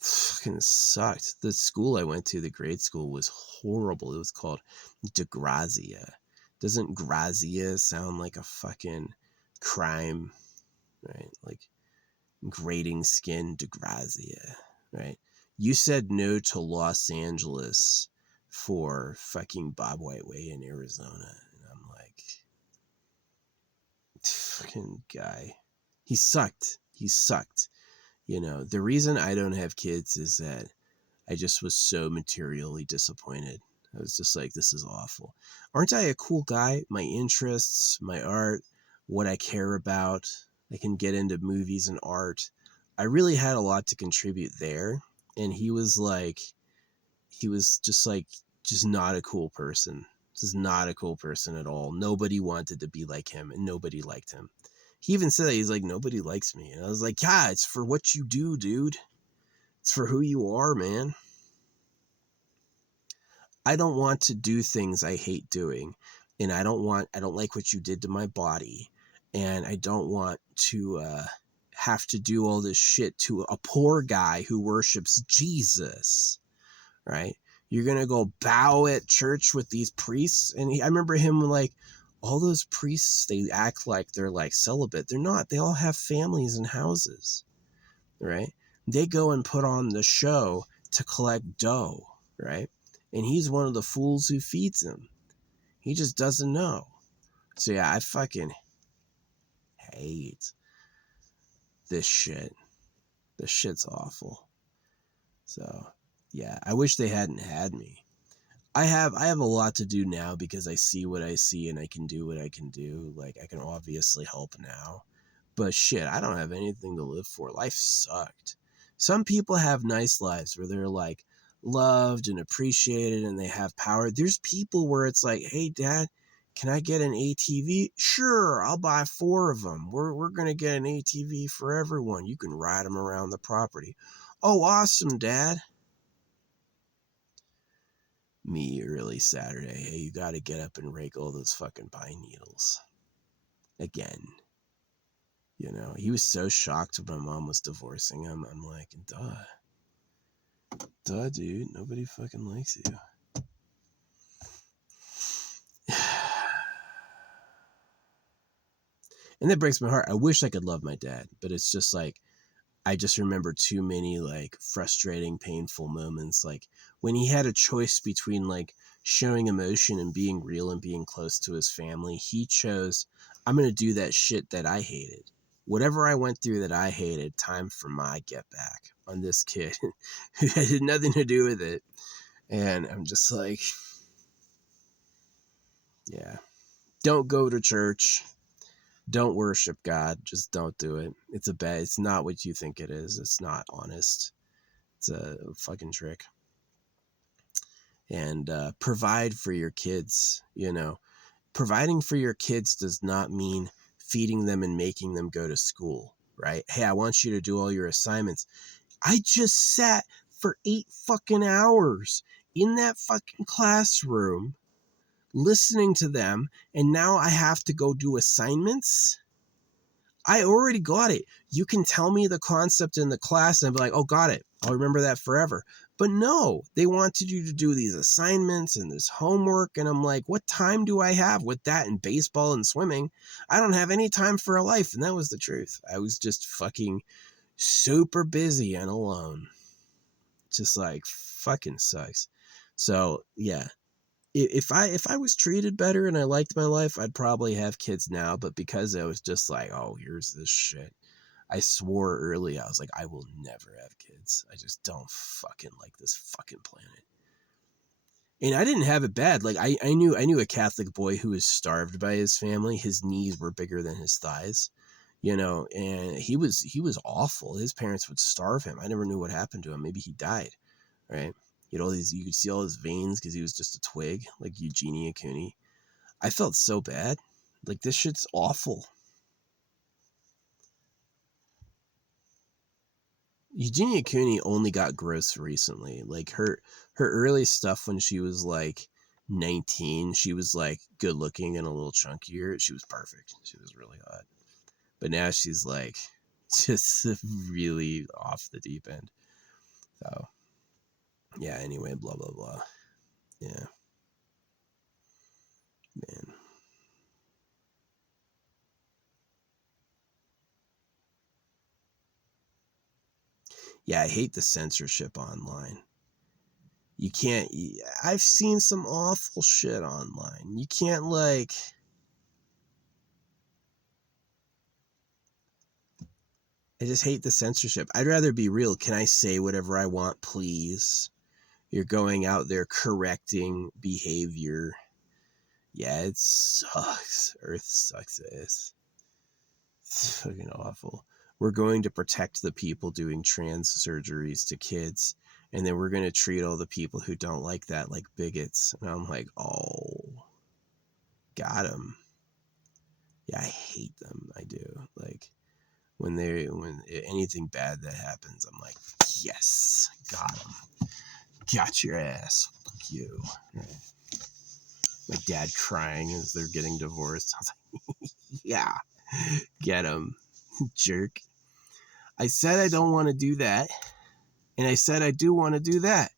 Fucking sucked. The school I went to, the grade school, was horrible. It was called DeGrazia. Doesn't Grazia sound like a fucking crime, right? Like grating skin, DeGrazia, right? You said no to Los Angeles for fucking Bob White Way in Arizona. And I'm like, fucking guy. He sucked. He sucked. You know, the reason I don't have kids is that I just was so materially disappointed. I was just like, this is awful. Aren't I a cool guy? My interests, my art, what I care about. I can get into movies and art. I really had a lot to contribute there. And he was just not a cool person. Just not a cool person at all. Nobody wanted to be like him and nobody liked him. He even said that. He's like, nobody likes me. And I was like, yeah, it's for what you do, dude. It's for who you are, man. I don't want to do things I hate doing. And I don't like what you did to my body. And I don't want to have to do all this shit to a poor guy who worships Jesus, right? You're going to go bow at church with these priests. And I remember him like, all those priests, they act like they're like celibate. They're not. They all have families and houses, right? They go and put on the show to collect dough, right? And he's one of the fools who feeds him. He just doesn't know. So yeah, I fucking hate this shit. This shit's awful. So yeah, I wish they hadn't had me. I have a lot to do now because I see what I see and I can do what I can do. Like, I can obviously help now. But shit, I don't have anything to live for. Life sucked. Some people have nice lives where they're like loved and appreciated and they have power. There's people where it's like, hey, Dad, can I get an ATV? Sure, I'll buy 4 of them. We're going to get an ATV for everyone. You can ride them around the property. Oh, awesome, Dad. Me early Saturday, hey, you got to get up and rake all those fucking pine needles. Again. You know, he was so shocked when my mom was divorcing him. I'm like, duh, dude, nobody fucking likes you. And that breaks my heart. I wish I could love my dad, but it's just like, I just remember too many like frustrating, painful moments. Like when he had a choice between like showing emotion and being real and being close to his family, he chose, I'm going to do that shit that I hated. Whatever I went through that I hated, time for my get back on this kid who had nothing to do with it. And I'm just like, yeah, don't go to church. Don't worship God. Just don't do it. It's not what you think it is. It's not honest. It's a fucking trick. And provide for your kids. You know, providing for your kids does not mean feeding them and making them go to school, right? Hey, I want you to do all your assignments. I just sat for 8 fucking hours in that fucking classroom listening to them, and now I have to go do assignments? I already got it. You can tell me the concept in the class and I'll be like, oh, got it. I'll remember that forever. But no, they wanted you to do these assignments and this homework. And I'm like, what time do I have with that and baseball and swimming? I don't have any time for a life. And that was the truth. I was just fucking super busy and alone. Just like fucking sucks. So yeah, if I was treated better and I liked my life, I'd probably have kids now. But because I was just like, oh, here's this shit, I swore early. I was like, I will never have kids. I just don't fucking like this fucking planet. And I didn't have it bad. Like I knew a Catholic boy who was starved by his family. His knees were bigger than his thighs, and he was awful. His parents would starve him. I never knew what happened to him. Maybe he died, right? You could see all his veins because he was just a twig, like Eugenia Cooney. I felt so bad. Like, this shit's awful. Eugenia Cooney only got gross recently. Like, her early stuff when she was like 19, she was like good looking and a little chunkier. She was perfect. She was really hot. But now she's like just really off the deep end. So yeah, anyway, blah blah blah. Yeah. Man. Yeah, I hate the censorship online. You can't, I've seen some awful shit online. You can't, like, I just hate the censorship. I'd rather be real. Can I say whatever I want, please? You're going out there correcting behavior. Yeah, it sucks. Earth sucks ass. It's fucking awful. We're going to protect the people doing trans surgeries to kids, and then we're going to treat all the people who don't like that like bigots. And I'm like, oh, got them. Yeah, I hate them. I do. Like, when anything bad that happens, I'm like, yes, got them. Got your ass. Fuck you. Right. My dad crying as they're getting divorced. I was like, yeah, get him, jerk. I said I don't want to do that, and I said I do want to do that.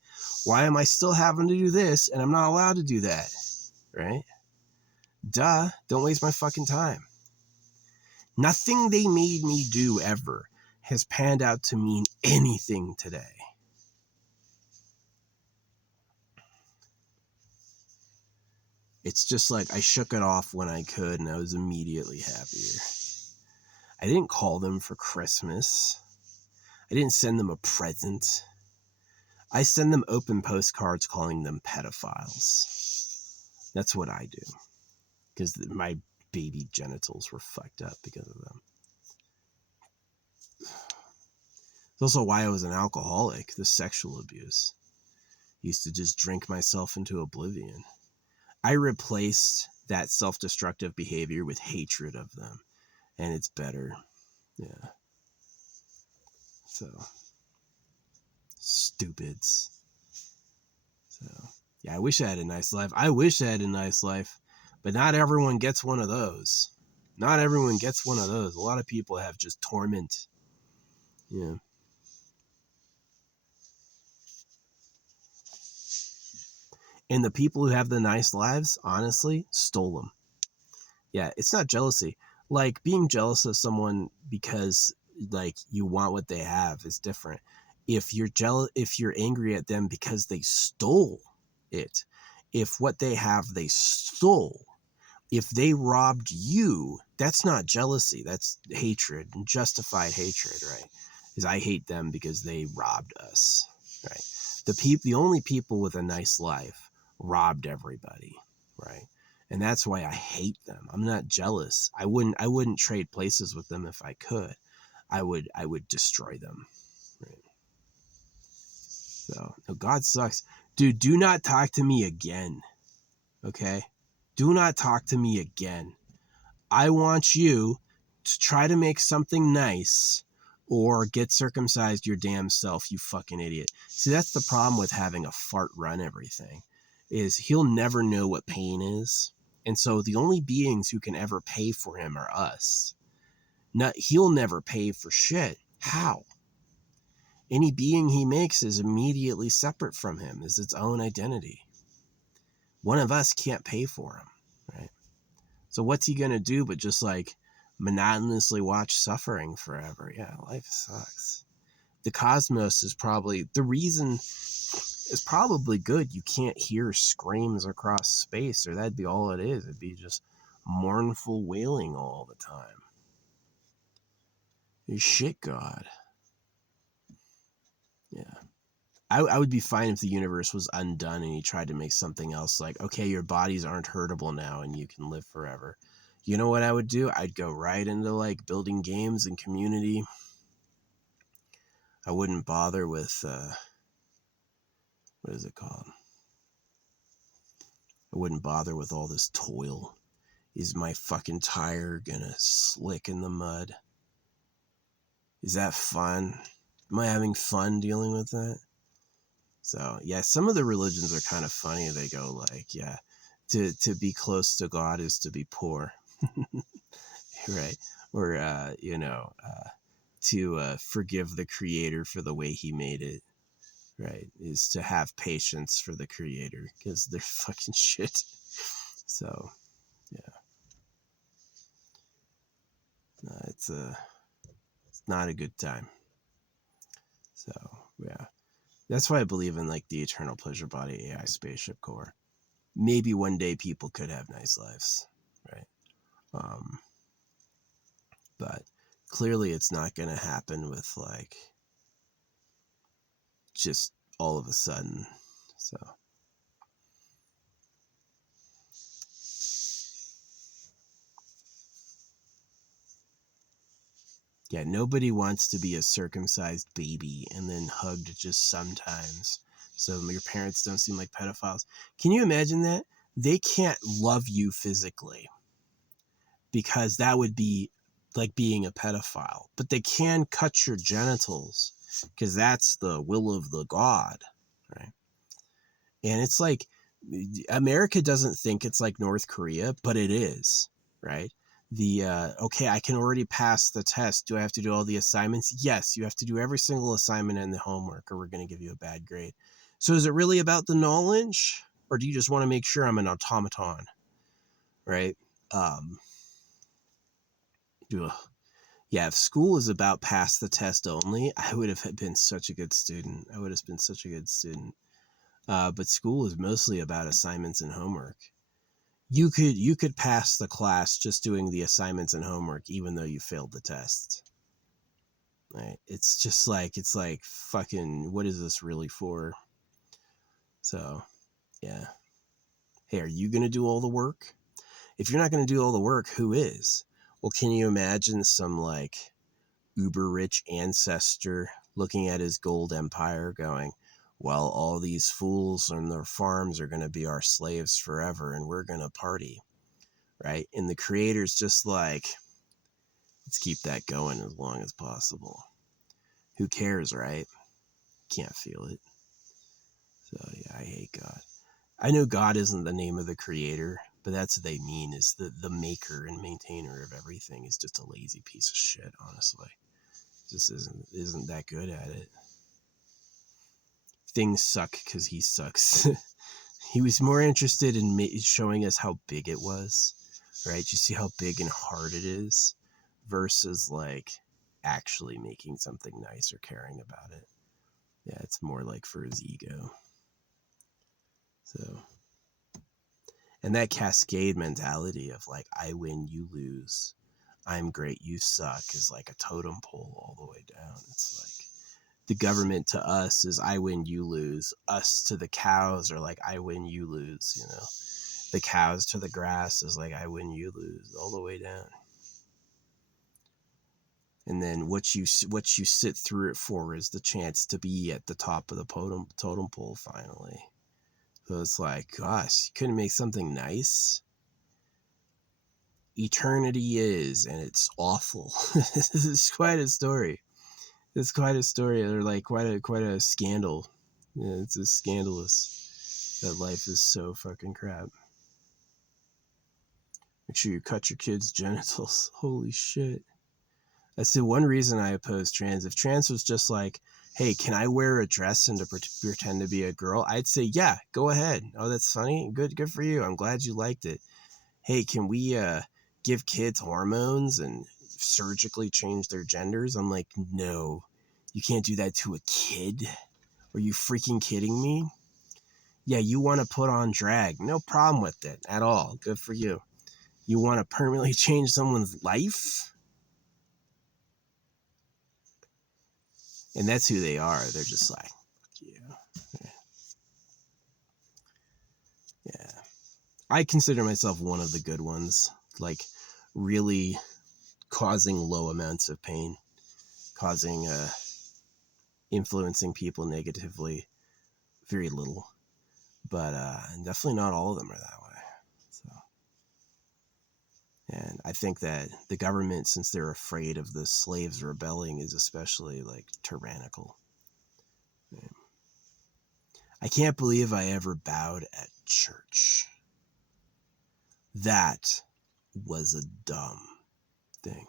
Why am I still having to do this, and I'm not allowed to do that? Right? Duh. Don't waste my fucking time. Nothing they made me do ever has panned out to mean anything today. It's just like I shook it off when I could, and I was immediately happier. I didn't call them for Christmas. I didn't send them a present. I send them open postcards calling them pedophiles. That's what I do. Because my baby genitals were fucked up because of them. It's also why I was an alcoholic, the sexual abuse. I used to just drink myself into oblivion. I replaced that self-destructive behavior with hatred of them. And it's better. Yeah. So, stupids. So, yeah, I wish I had a nice life. But not everyone gets one of those. Not everyone gets one of those. A lot of people have just torment. Yeah. And the people who have the nice lives, honestly, stole them. Yeah, it's not jealousy. Like, being jealous of someone because, like, you want what they have is different. If you're angry at them because they stole it, if what they have they stole, if they robbed you, that's not jealousy. That's hatred, and justified hatred, right? Because I hate them because they robbed us, right? The only people with a nice life robbed everybody, right? And that's why I hate them. I'm not jealous. I wouldn't trade places with them if I could. I would destroy them, right? So, no, God sucks. Dude, do not talk to me again. Okay? Do not talk to me again. I want you to try to make something nice or get circumcised your damn self, you fucking idiot. See, that's the problem with having a fart run everything, is he'll never know what pain is. And so the only beings who can ever pay for him are us. He'll never pay for shit. How? Any being he makes is immediately separate from him, is its own identity. One of us can't pay for him, right? So what's he gonna do but just like monotonously watch suffering forever? Yeah, life sucks. The cosmos is probably the reason is probably good. You can't hear screams across space, or that'd be all it is. It'd be just mournful wailing all the time. Shit, God. Yeah. I would be fine if the universe was undone and he tried to make something else like, okay, your bodies aren't hurtable now and you can live forever. You know what I would do? I'd go right into like building games and community. I wouldn't bother with, what is it called? I wouldn't bother with all this toil. Is my fucking tire gonna slick in the mud? Is that fun? Am I having fun dealing with that? So, yeah, some of the religions are kind of funny. They go like, yeah, to be close to God is to be poor. Right? Or, to forgive the creator for the way he made it. Right? Is to have patience for the creator because they're fucking shit. So, yeah. It's not a good time. So, yeah. That's why I believe in like the eternal pleasure body AI spaceship core. Maybe one day people could have nice lives, right? But clearly it's not going to happen with like just all of a sudden. So yeah, nobody wants to be a circumcised baby and then hugged just sometimes so your parents don't seem like pedophiles. Can you imagine that? They can't love you physically because that would be like being a pedophile, but they can cut your genitals because that's the will of the God, right? And it's like America doesn't think it's like North Korea, but it is, right? Okay, I can already pass the test. Do I have to do all the assignments? Yes, you have to do every single assignment and the homework, or we're going to give you a bad grade. So is it really about the knowledge, or do you just want to make sure I'm an automaton, right? Um, ugh. Yeah, if school is about pass the test only, I would have been such a good student. I would have been such a good student. But school is mostly about assignments and homework. You could pass the class just doing the assignments and homework, even though you failed the test. Right? It's like fucking. What is this really for? So, yeah. Hey, are you gonna do all the work? If you're not gonna do all the work, who is? Well, can you imagine some like uber rich ancestor looking at his gold empire going, well, all these fools on their farms are going to be our slaves forever and we're going to party, right? And the creator's just like, let's keep that going as long as possible. Who cares, right? Can't feel it. So, yeah, I hate God. I know God isn't the name of the creator, but that's what they mean is the maker and maintainer of everything is just a lazy piece of shit, honestly. Just isn't that good at it. Things suck because he sucks. He was more interested in showing us how big it was, right? You see how big and hard it is versus like actually making something nice or caring about it. Yeah, it's more like for his ego. So, and that cascade mentality of like, I win, you lose, I'm great, you suck is like a totem pole all the way down. It's like the government to us is I win, you lose. Us to the cows are like I win, you lose, you know. The cows to the grass is like I win, you lose, all the way down. And then what you sit through it for is the chance to be at the top of the totem pole finally. So it's like, gosh, you couldn't make something nice? Eternity is, and it's awful. This is quite a story. It's quite a story, or like quite a scandal. Yeah, it's just scandalous that life is so fucking crap. Make sure you cut your kids' genitals. Holy shit. That's the one reason I oppose trans. If trans was just like, hey, can I wear a dress and to pretend to be a girl? I'd say, yeah, go ahead. Oh, that's funny. Good for you. I'm glad you liked it. Hey, can we give kids hormones and surgically change their genders? I'm like, no, you can't do that to a kid. Are you freaking kidding me? Yeah, you want to put on drag. No problem with it at all. Good for you. You want to permanently change someone's life? And that's who they are. They're just like, yeah. Yeah. I consider myself one of the good ones, like really causing low amounts of pain, causing, influencing people negatively, very little. But definitely not all of them are that way. So, and I think that the government, since they're afraid of the slaves rebelling, is especially like tyrannical. I can't believe I ever bowed at church. That was a dumb thing.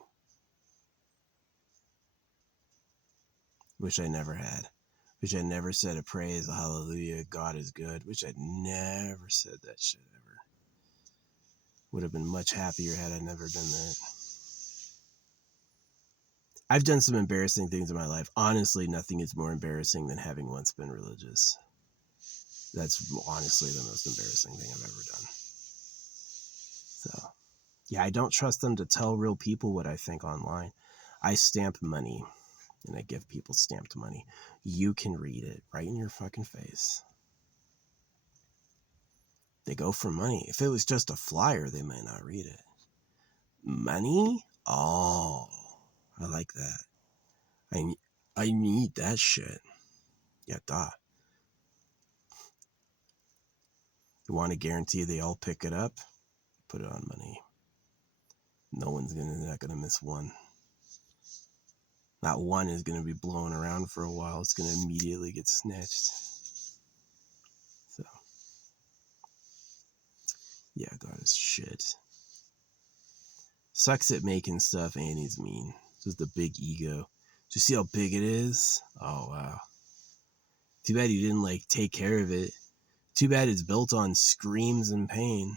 Which I never had. Which I never said a praise, a hallelujah, God is good. Which I never said that shit ever. Would have been much happier had I never done that. I've done some embarrassing things in my life. Honestly, nothing is more embarrassing than having once been religious. That's honestly the most embarrassing thing I've ever done. So, yeah, I don't trust them to tell real people what I think online. I stamp money, and I give people stamped money. You can read it right in your fucking face. They go for money. If it was just a flyer, they might not read it. Money? Oh, I like that. I need that shit. Yeah, duh. You want to guarantee they all pick it up? Put it on money. No one's not gonna miss one. Not one is gonna be blowing around for a while. It's gonna immediately get snatched. So, yeah, God is shit. Sucks at making stuff, and he's mean. Just a big ego. Do you see how big it is? Oh wow. Too bad he didn't like take care of it. Too bad it's built on screams and pain.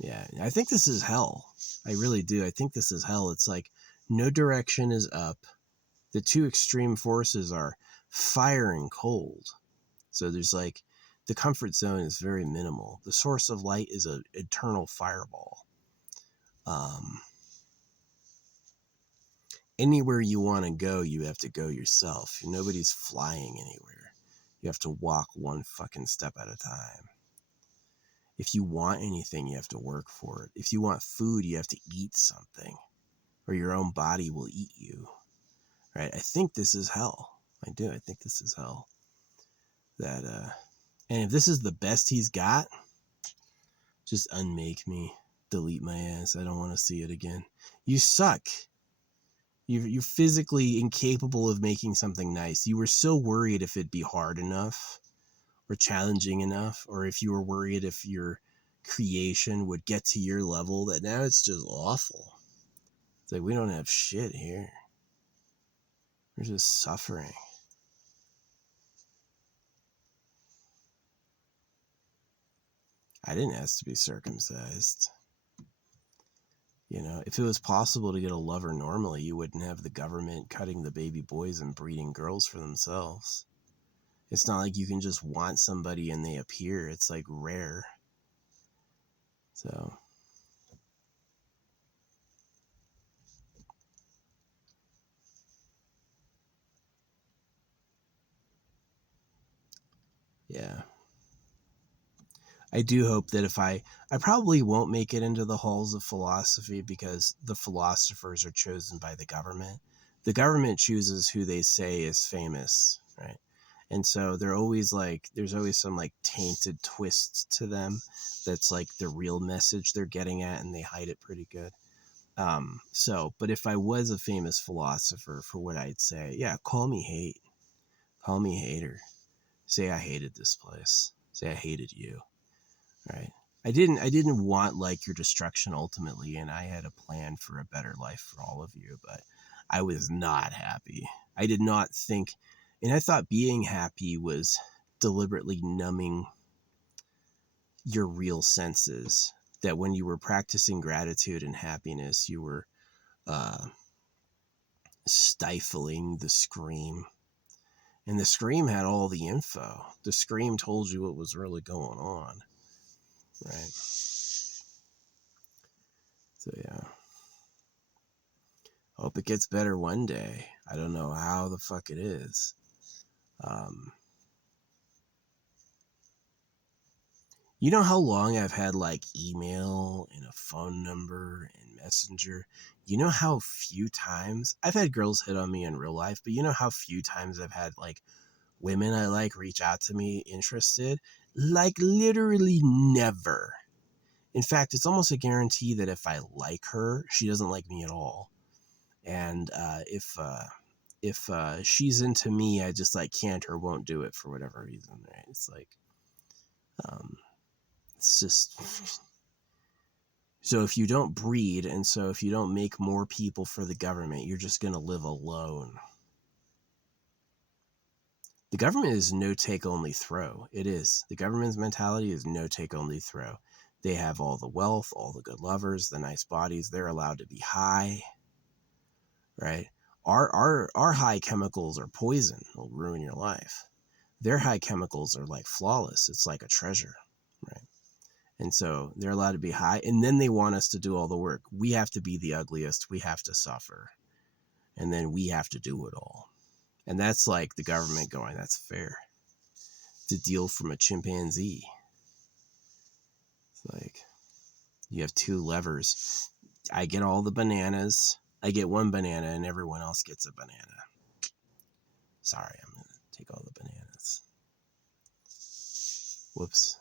Yeah, I think this is hell. I really do. I think this is hell. It's like no direction is up. The two extreme forces are fire and cold. So there's like the comfort zone is very minimal. The source of light is an eternal fireball. Anywhere you want to go, you have to go yourself. Nobody's flying anywhere. You have to walk one fucking step at a time. If you want anything, you have to work for it. If you want food, you have to eat something, or your own body will eat you. Right? I think this is hell. I do. I think this is hell. That and if this is the best he's got, just unmake me, delete my ass. I don't want to see it again. You suck. You're physically incapable of making something nice. You were so worried if it'd be hard enough or challenging enough, or if you were worried if your creation would get to your level, that now it's just awful. It's like we don't have shit here. We're just suffering. I didn't ask to be circumcised. If it was possible to get a lover normally, you wouldn't have the government cutting the baby boys and breeding girls for themselves. It's not like you can just want somebody and they appear. It's like rare. So, yeah. I do hope that I probably won't make it into the halls of philosophy because the philosophers are chosen by the government. The government chooses who they say is famous, right? And so they're always like, there's always some like tainted twist to them that's like the real message they're getting at, and they hide it pretty good. But if I was a famous philosopher, for what I'd say, yeah, call me hate. Call me hater. Say I hated this place. Say I hated you. Right? I didn't want like your destruction ultimately, and I had a plan for a better life for all of you, but I was not happy. I did not think, and I thought being happy was deliberately numbing your real senses. That when you were practicing gratitude and happiness, you were uh, stifling the scream. And the scream had all the info. The scream told you what was really going on, right? So yeah, hope it gets better one day. I don't know how the fuck it is. Um, you know how long I've had like email and a phone number and messenger? You know how few times I've had girls hit on me in real life, but you know how few times I've had like women I like reach out to me interested? Like literally never. In fact, it's almost a guarantee that if I like her, she doesn't like me at all. And if she's into me, I just like can't or won't do it for whatever reason, right? It's like, um, it's just so if you don't breed, and so if you don't make more people for the government, you're just gonna live alone. The government is no take only throw. It is. The government's mentality is no take only throw. They have all the wealth, all the good lovers, the nice bodies. They're allowed to be high, right? Our high chemicals are poison. Will ruin your life. Their high chemicals are like flawless. It's like a treasure, right? And so they're allowed to be high, and then they want us to do all the work. We have to be the ugliest. We have to suffer, and then we have to do it all. And that's like the government going, that's fair. To deal from a chimpanzee. It's like you have two levers. I get all the bananas. I get one banana, and everyone else gets a banana. Sorry, I'm going to take all the bananas. Whoops.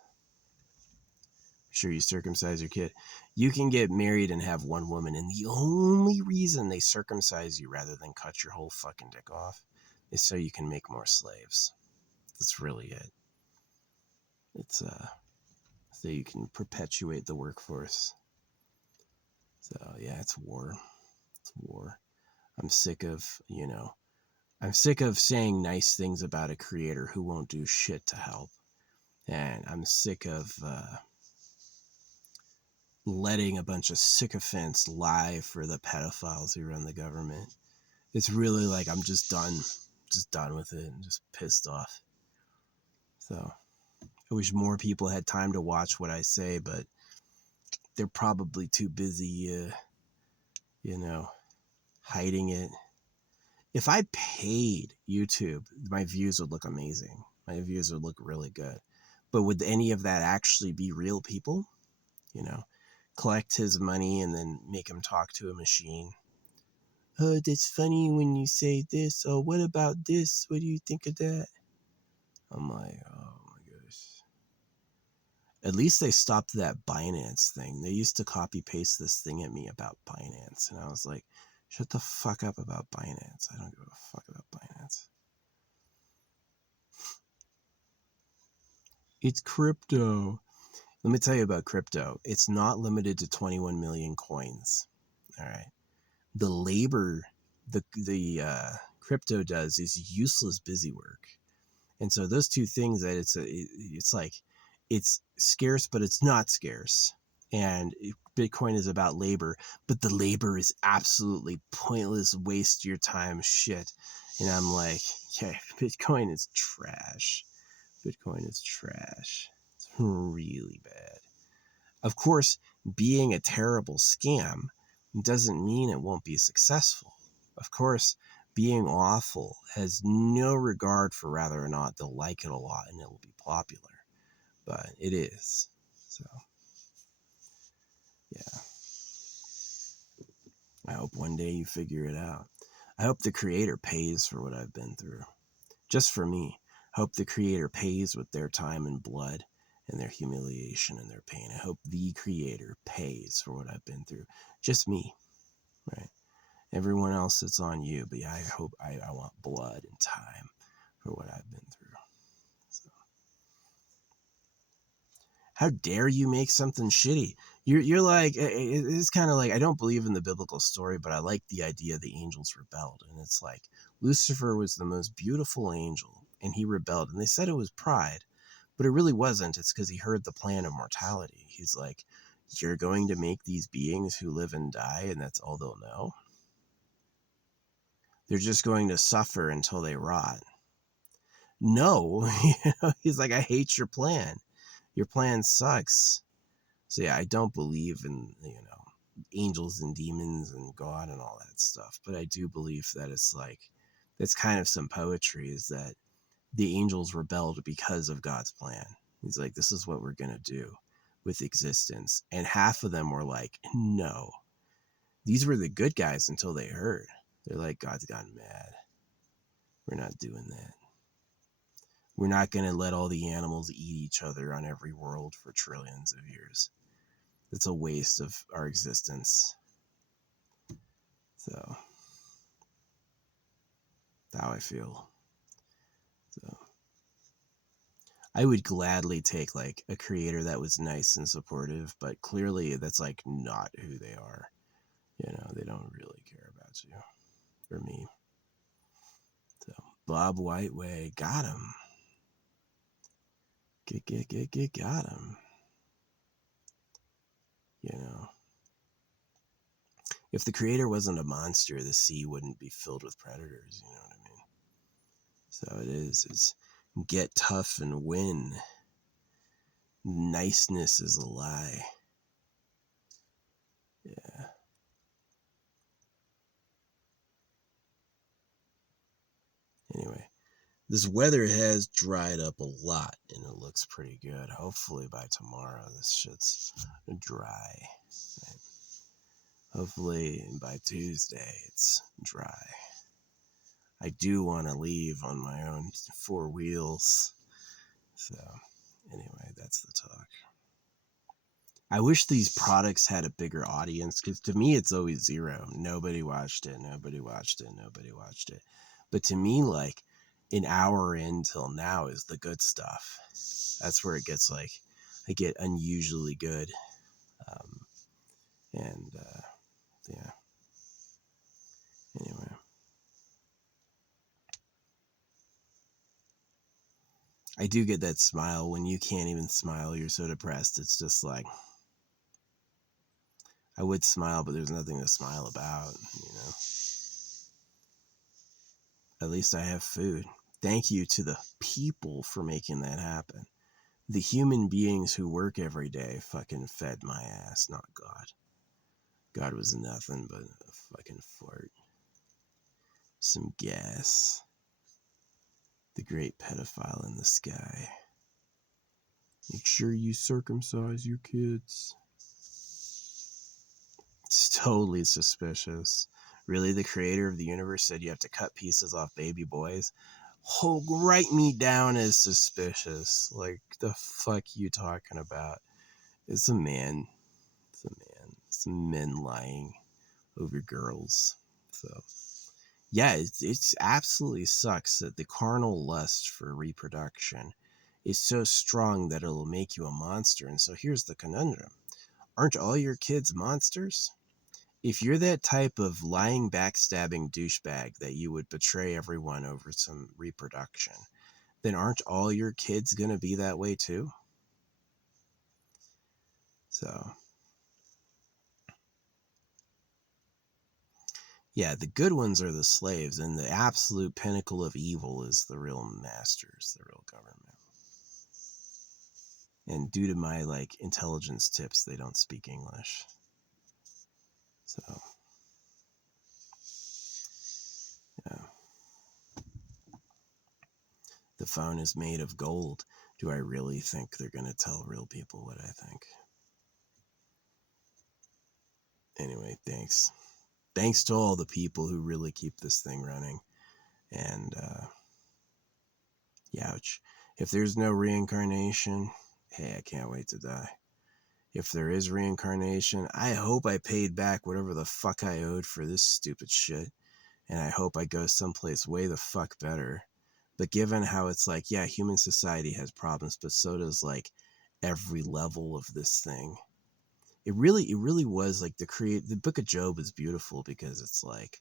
Sure, you circumcise your kid. You can get married and have one woman, and the only reason they circumcise you rather than cut your whole fucking dick off is so you can make more slaves. That's really it. It's so you can perpetuate the workforce. So yeah, it's war. It's war. I'm sick of, I'm sick of saying nice things about a creator who won't do shit to help. And I'm sick of letting a bunch of sycophants lie for the pedophiles who run the government. It's really like I'm just done with it and just pissed off. So I wish more people had time to watch what I say, but they're probably too busy, hiding it. If I paid YouTube, my views would look amazing. My views would look really good. But would any of that actually be real people? You know, collect his money and then make him talk to a machine. Oh, that's funny when you say this. Oh, what about this? What do you think of that? I'm like, oh my gosh. At least they stopped that Binance thing. They used to copy paste this thing at me about Binance. And I was like, shut the fuck up about Binance. I don't give a fuck about Binance. It's crypto. Let me tell you about crypto. It's not limited to 21 million coins. All right. The labor the crypto does is useless busy work. And so those two things that it's like it's scarce, but it's not scarce. And Bitcoin is about labor, but the labor is absolutely pointless, waste your time shit. And I'm like, yeah, Bitcoin is trash. Bitcoin is trash. It's really bad. Of course, being a terrible scam doesn't mean it won't be successful. Of course, being awful has no regard for whether or not they'll like it a lot and it will be popular. But it is. So, yeah. I hope one day you figure it out. I hope the creator pays for what I've been through. Just for me. I hope the creator pays with their time and blood and their humiliation and their pain. I hope the creator pays for what I've been through. Just me, right? Everyone else, it's on you. But yeah, I hope I want blood and time for what I've been through. So. How dare you make something shitty? You're like, it's kind of like, I don't believe in the biblical story, but I like the idea the angels rebelled. And it's like, Lucifer was the most beautiful angel, and he rebelled. And they said it was pride, but it really wasn't. It's because he heard the plan of mortality. He's like, you're going to make these beings who live and die, and that's all they'll know. They're just going to suffer until they rot. No, he's like, I hate your plan. Your plan sucks. So yeah, I don't believe in, angels and demons and God and all that stuff. But I do believe that it's like, that's kind of some poetry, is that the angels rebelled because of God's plan. He's like, this is what we're going to do with existence. And half of them were like, no. These were the good guys until they heard. They're like, God's gotten mad. We're not doing that. We're not going to let all the animals eat each other on every world for trillions of years. It's a waste of our existence. So, that's how I feel. So, I would gladly take like a creator that was nice and supportive, but clearly that's like not who they are. They don't really care about you or me. So, Bob Whiteway, got him. Got him. If the creator wasn't a monster, the sea wouldn't be filled with predators. You know what I mean? So it is. It's get tough and win. Niceness is a lie. Yeah. Anyway, this weather has dried up a lot and it looks pretty good. Hopefully by tomorrow this shit's dry. Hopefully by Tuesday it's dry. I do want to leave on my own 4 wheels. So anyway, that's the talk. I wish these products had a bigger audience, because to me it's always 0. Nobody watched it. But to me, like, an hour in till now is the good stuff. That's where it gets like, I get unusually good. Yeah. Anyway. I do get that smile when you can't even smile. You're so depressed. It's just like, I would smile, but there's nothing to smile about, At least I have food. Thank you to the people for making that happen. The human beings who work every day fucking fed my ass, not God. God was nothing but a fucking fart. Some gas. The great pedophile in the sky. Make sure you circumcise your kids. It's totally suspicious. Really, the creator of the universe said you have to cut pieces off baby boys? Oh, write me down as suspicious. Like, the fuck you talking about? It's a man. It's men lying over girls. So, yeah, it's absolutely sucks that the carnal lust for reproduction is so strong that it'll make you a monster. And so here's the conundrum. Aren't all your kids monsters? If you're that type of lying, backstabbing douchebag that you would betray everyone over some reproduction, then aren't all your kids going to be that way too? So, yeah, the good ones are the slaves, and the absolute pinnacle of evil is the real masters, the real government. And due to my, intelligence tips, they don't speak English. So, yeah. The phone is made of gold. Do I really think they're going to tell real people what I think? Anyway, thanks. Thanks to all the people who really keep this thing running. And, youch. If there's no reincarnation, hey, I can't wait to die. If there is reincarnation, I hope I paid back whatever the fuck I owed for this stupid shit. And I hope I go someplace way the fuck better. But given how it's like, yeah, human society has problems, but so does, every level of this thing. It really was like the book of Job is beautiful because it's like,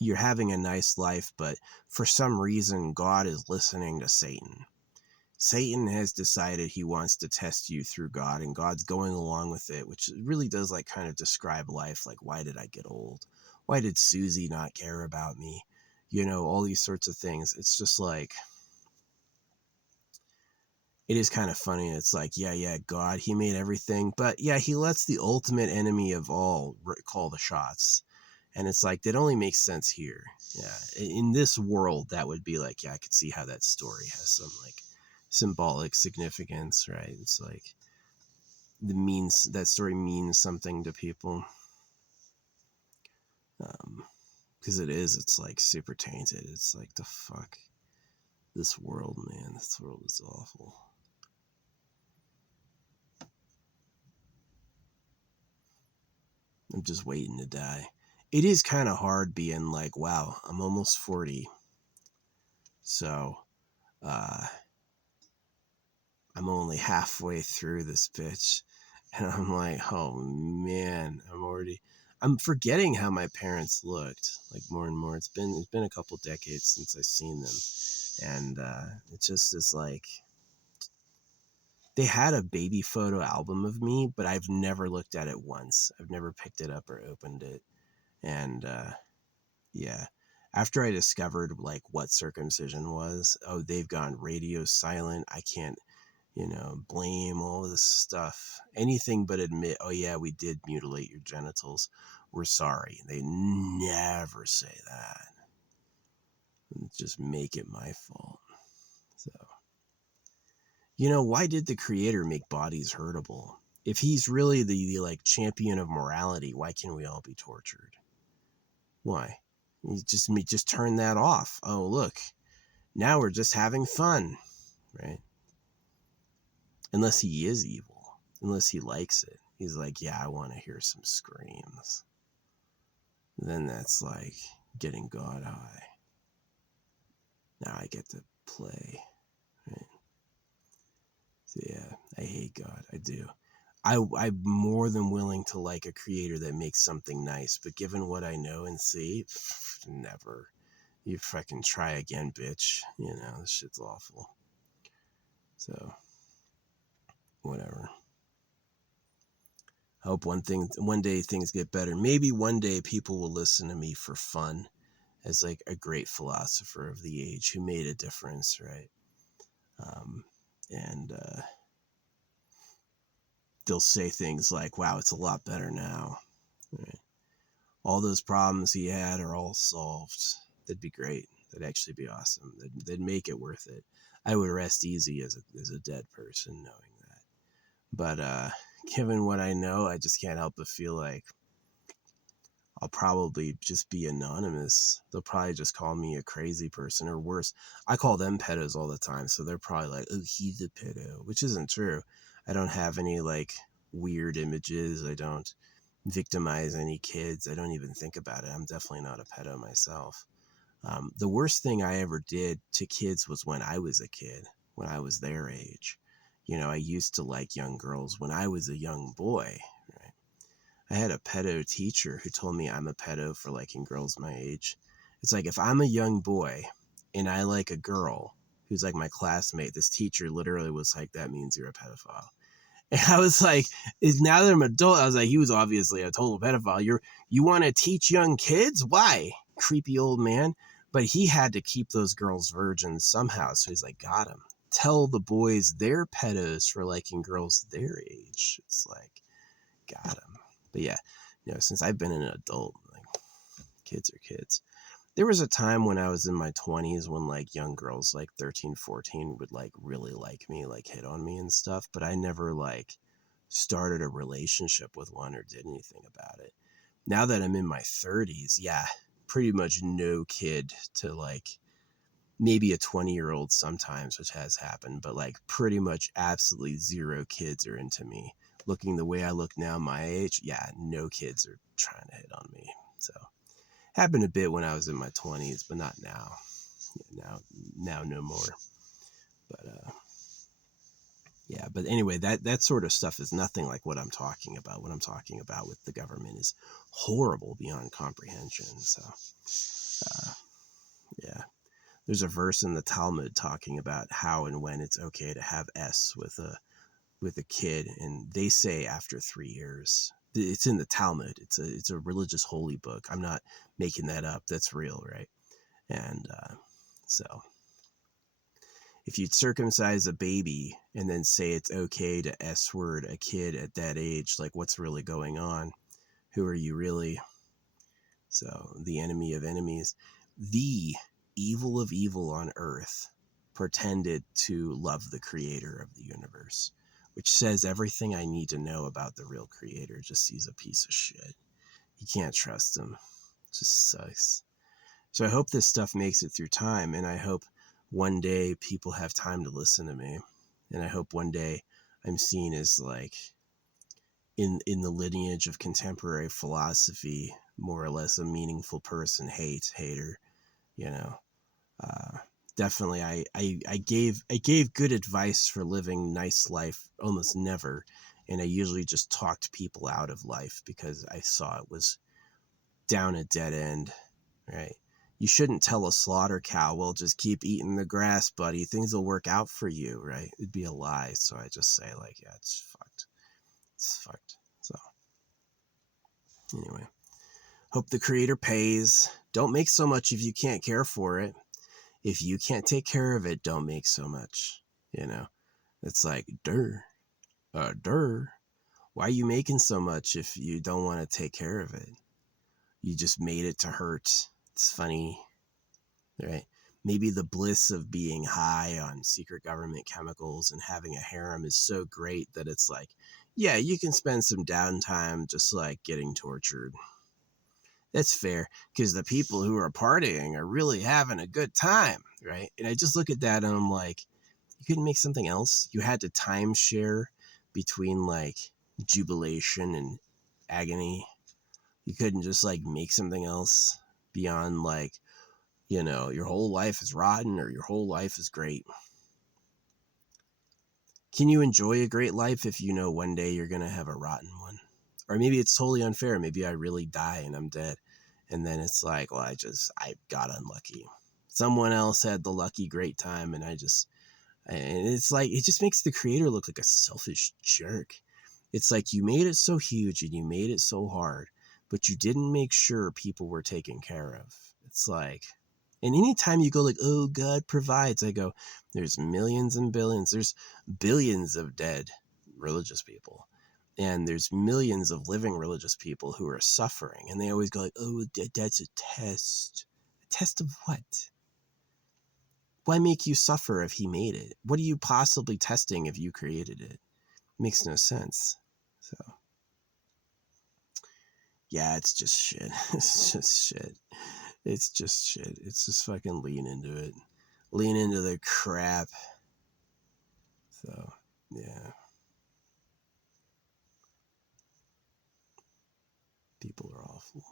you're having a nice life, but for some reason, God is listening to Satan. Satan has decided he wants to test you through God, and God's going along with it, which really does like kind of describe life. Like, why did I get old? Why did Susie not care about me? All these sorts of things. It's just like, it is kind of funny. It's like, yeah, God, he made everything, but yeah, he lets the ultimate enemy of all call the shots. And it's like, that only makes sense here. Yeah. In this world, that would be like, yeah, I could see how that story has some like symbolic significance, right? It's like that story means something to people. Because it's like super tainted. It's like, the fuck? This world, man, this world is awful. I'm just waiting to die. It is kind of hard being like, wow, I'm almost 40. So, I'm only halfway through this bitch. And I'm like, oh man, I'm forgetting how my parents looked, like, more and more. It's been a couple decades since I've seen them. And it just is like, they had a baby photo album of me, but I've never looked at it once. I've never picked it up or opened it. And yeah. After I discovered like what circumcision was, oh, they've gone radio silent. I can't, blame all this stuff. Anything but admit, oh yeah, we did mutilate your genitals. We're sorry. They never say that. Just make it my fault. So, why did the creator make bodies hurtable? If he's really the like champion of morality, why can't we all be tortured? Why? You just turn that off. Oh, look, now we're just having fun, right? Unless he is evil, unless he likes it. He's like, yeah, I want to hear some screams. Then that's like getting God high. Now I get to play, right? So yeah, I hate God. I do. I'm more than willing to like a creator that makes something nice, but given what I know and see, never. You fucking try again, bitch. This shit's awful. So, whatever. I hope one day things get better. Maybe one day people will listen to me for fun, as like a great philosopher of the age who made a difference, right? And they'll say things like, wow, it's a lot better now. Right? All those problems he had are all solved. That'd be great. That'd actually be awesome. They'd make it worth it. I would rest easy as a dead person knowing that. But given what I know, I just can't help but feel like I'll probably just be anonymous. They'll probably just call me a crazy person, or worse. I call them pedos all the time, so they're probably like, oh, he's a pedo, which isn't true. I don't have any like weird images. I don't victimize any kids. I don't even think about it. I'm definitely not a pedo myself. The worst thing I ever did to kids was when I was a kid, when I was their age. I used to like young girls when I was a young boy. Right? I had a pedo teacher who told me I'm a pedo for liking girls my age. It's like, if I'm a young boy and I like a girl who's like my classmate, this teacher literally was like, that means you're a pedophile. And I was like, now that I'm an adult, I was like, he was obviously a total pedophile. You want to teach young kids? Why? Creepy old man. But he had to keep those girls virgins somehow. So he's like, got him. Tell the boys they're pedos for liking girls their age. It's like, got him. But yeah, since I've been an adult, like, kids are kids. There was a time when I was in my 20s when like young girls like 13, 14 would like really like me, like hit on me and stuff, but I never like started a relationship with one or did anything about it. Now that I'm in my 30s, yeah, pretty much no kid to like maybe a 20-year-old sometimes, which has happened, but like pretty much absolutely zero kids are into me. Looking the way I look now, my age, yeah, no kids are trying to hit on me. So happened a bit when I was in my 20s, but not now. Yeah, now no more. But Yeah, but anyway, that sort of stuff is nothing like what I'm talking about. What I'm talking about with the government is horrible beyond comprehension. So, yeah, there's a verse in the Talmud talking about how and when it's okay to have S with a kid, and they say after 3 years. It's in the Talmud. It's a religious holy book. I'm not making that up. That's real, right? And so, if you'd circumcise a baby and then say it's okay to S word a kid at that age, like what's really going on? Who are you really? So, the enemy of enemies, the evil of evil on earth, pretended to love the creator of the universe, which says everything I need to know about the real creator. Just he's a piece of shit. You can't trust him. It just sucks. So I hope this stuff makes it through time, and I hope one day people have time to listen to me, and I hope one day I'm seen as like in the lineage of contemporary philosophy, more or less a meaningful person. Hater, you know. Uh, Definitely, I gave good advice for living nice life almost never, and I usually just talked people out of life because I saw it was down a dead end, right? You shouldn't tell a slaughter cow, well, just keep eating the grass, buddy. Things will work out for you, right? It'd be a lie. So I just say, like, yeah, it's fucked. It's fucked. So, anyway, hope the creator pays. Don't make so much if you can't care for it. If you can't take care of it, don't make so much. You know, it's like, Why are you making so much if you don't want to take care of it? You just made it to hurt. It's funny, right? Maybe the bliss of being high on secret government chemicals and having a harem is so great that it's like, yeah, you can spend some downtime just like getting tortured. That's fair because the people who are partying are really having a good time, right? And I just look at that and I'm like, you couldn't make something else? You had to timeshare between like jubilation and agony. You couldn't just like make something else beyond like, your whole life is rotten or your whole life is great. Can you enjoy a great life if you know one day you're going to have a rotten one? Or maybe it's totally unfair. Maybe I really die and I'm dead. And then it's like, well, I got unlucky. Someone else had the lucky great time and it's like, it just makes the creator look like a selfish jerk. It's like you made it so huge and you made it so hard, but you didn't make sure people were taken care of. It's like, and anytime you go like, oh, God provides, I go, there's millions and billions, there's billions of dead religious people. And there's millions of living religious people who are suffering. And they always go like, oh, that's a test. A test of what? Why make you suffer if he made it? What are you possibly testing if you created it? Makes no sense. So, yeah, it's just shit. It's just shit. It's just shit. It's just fucking lean into it. Lean into the crap. So, yeah. People are awful.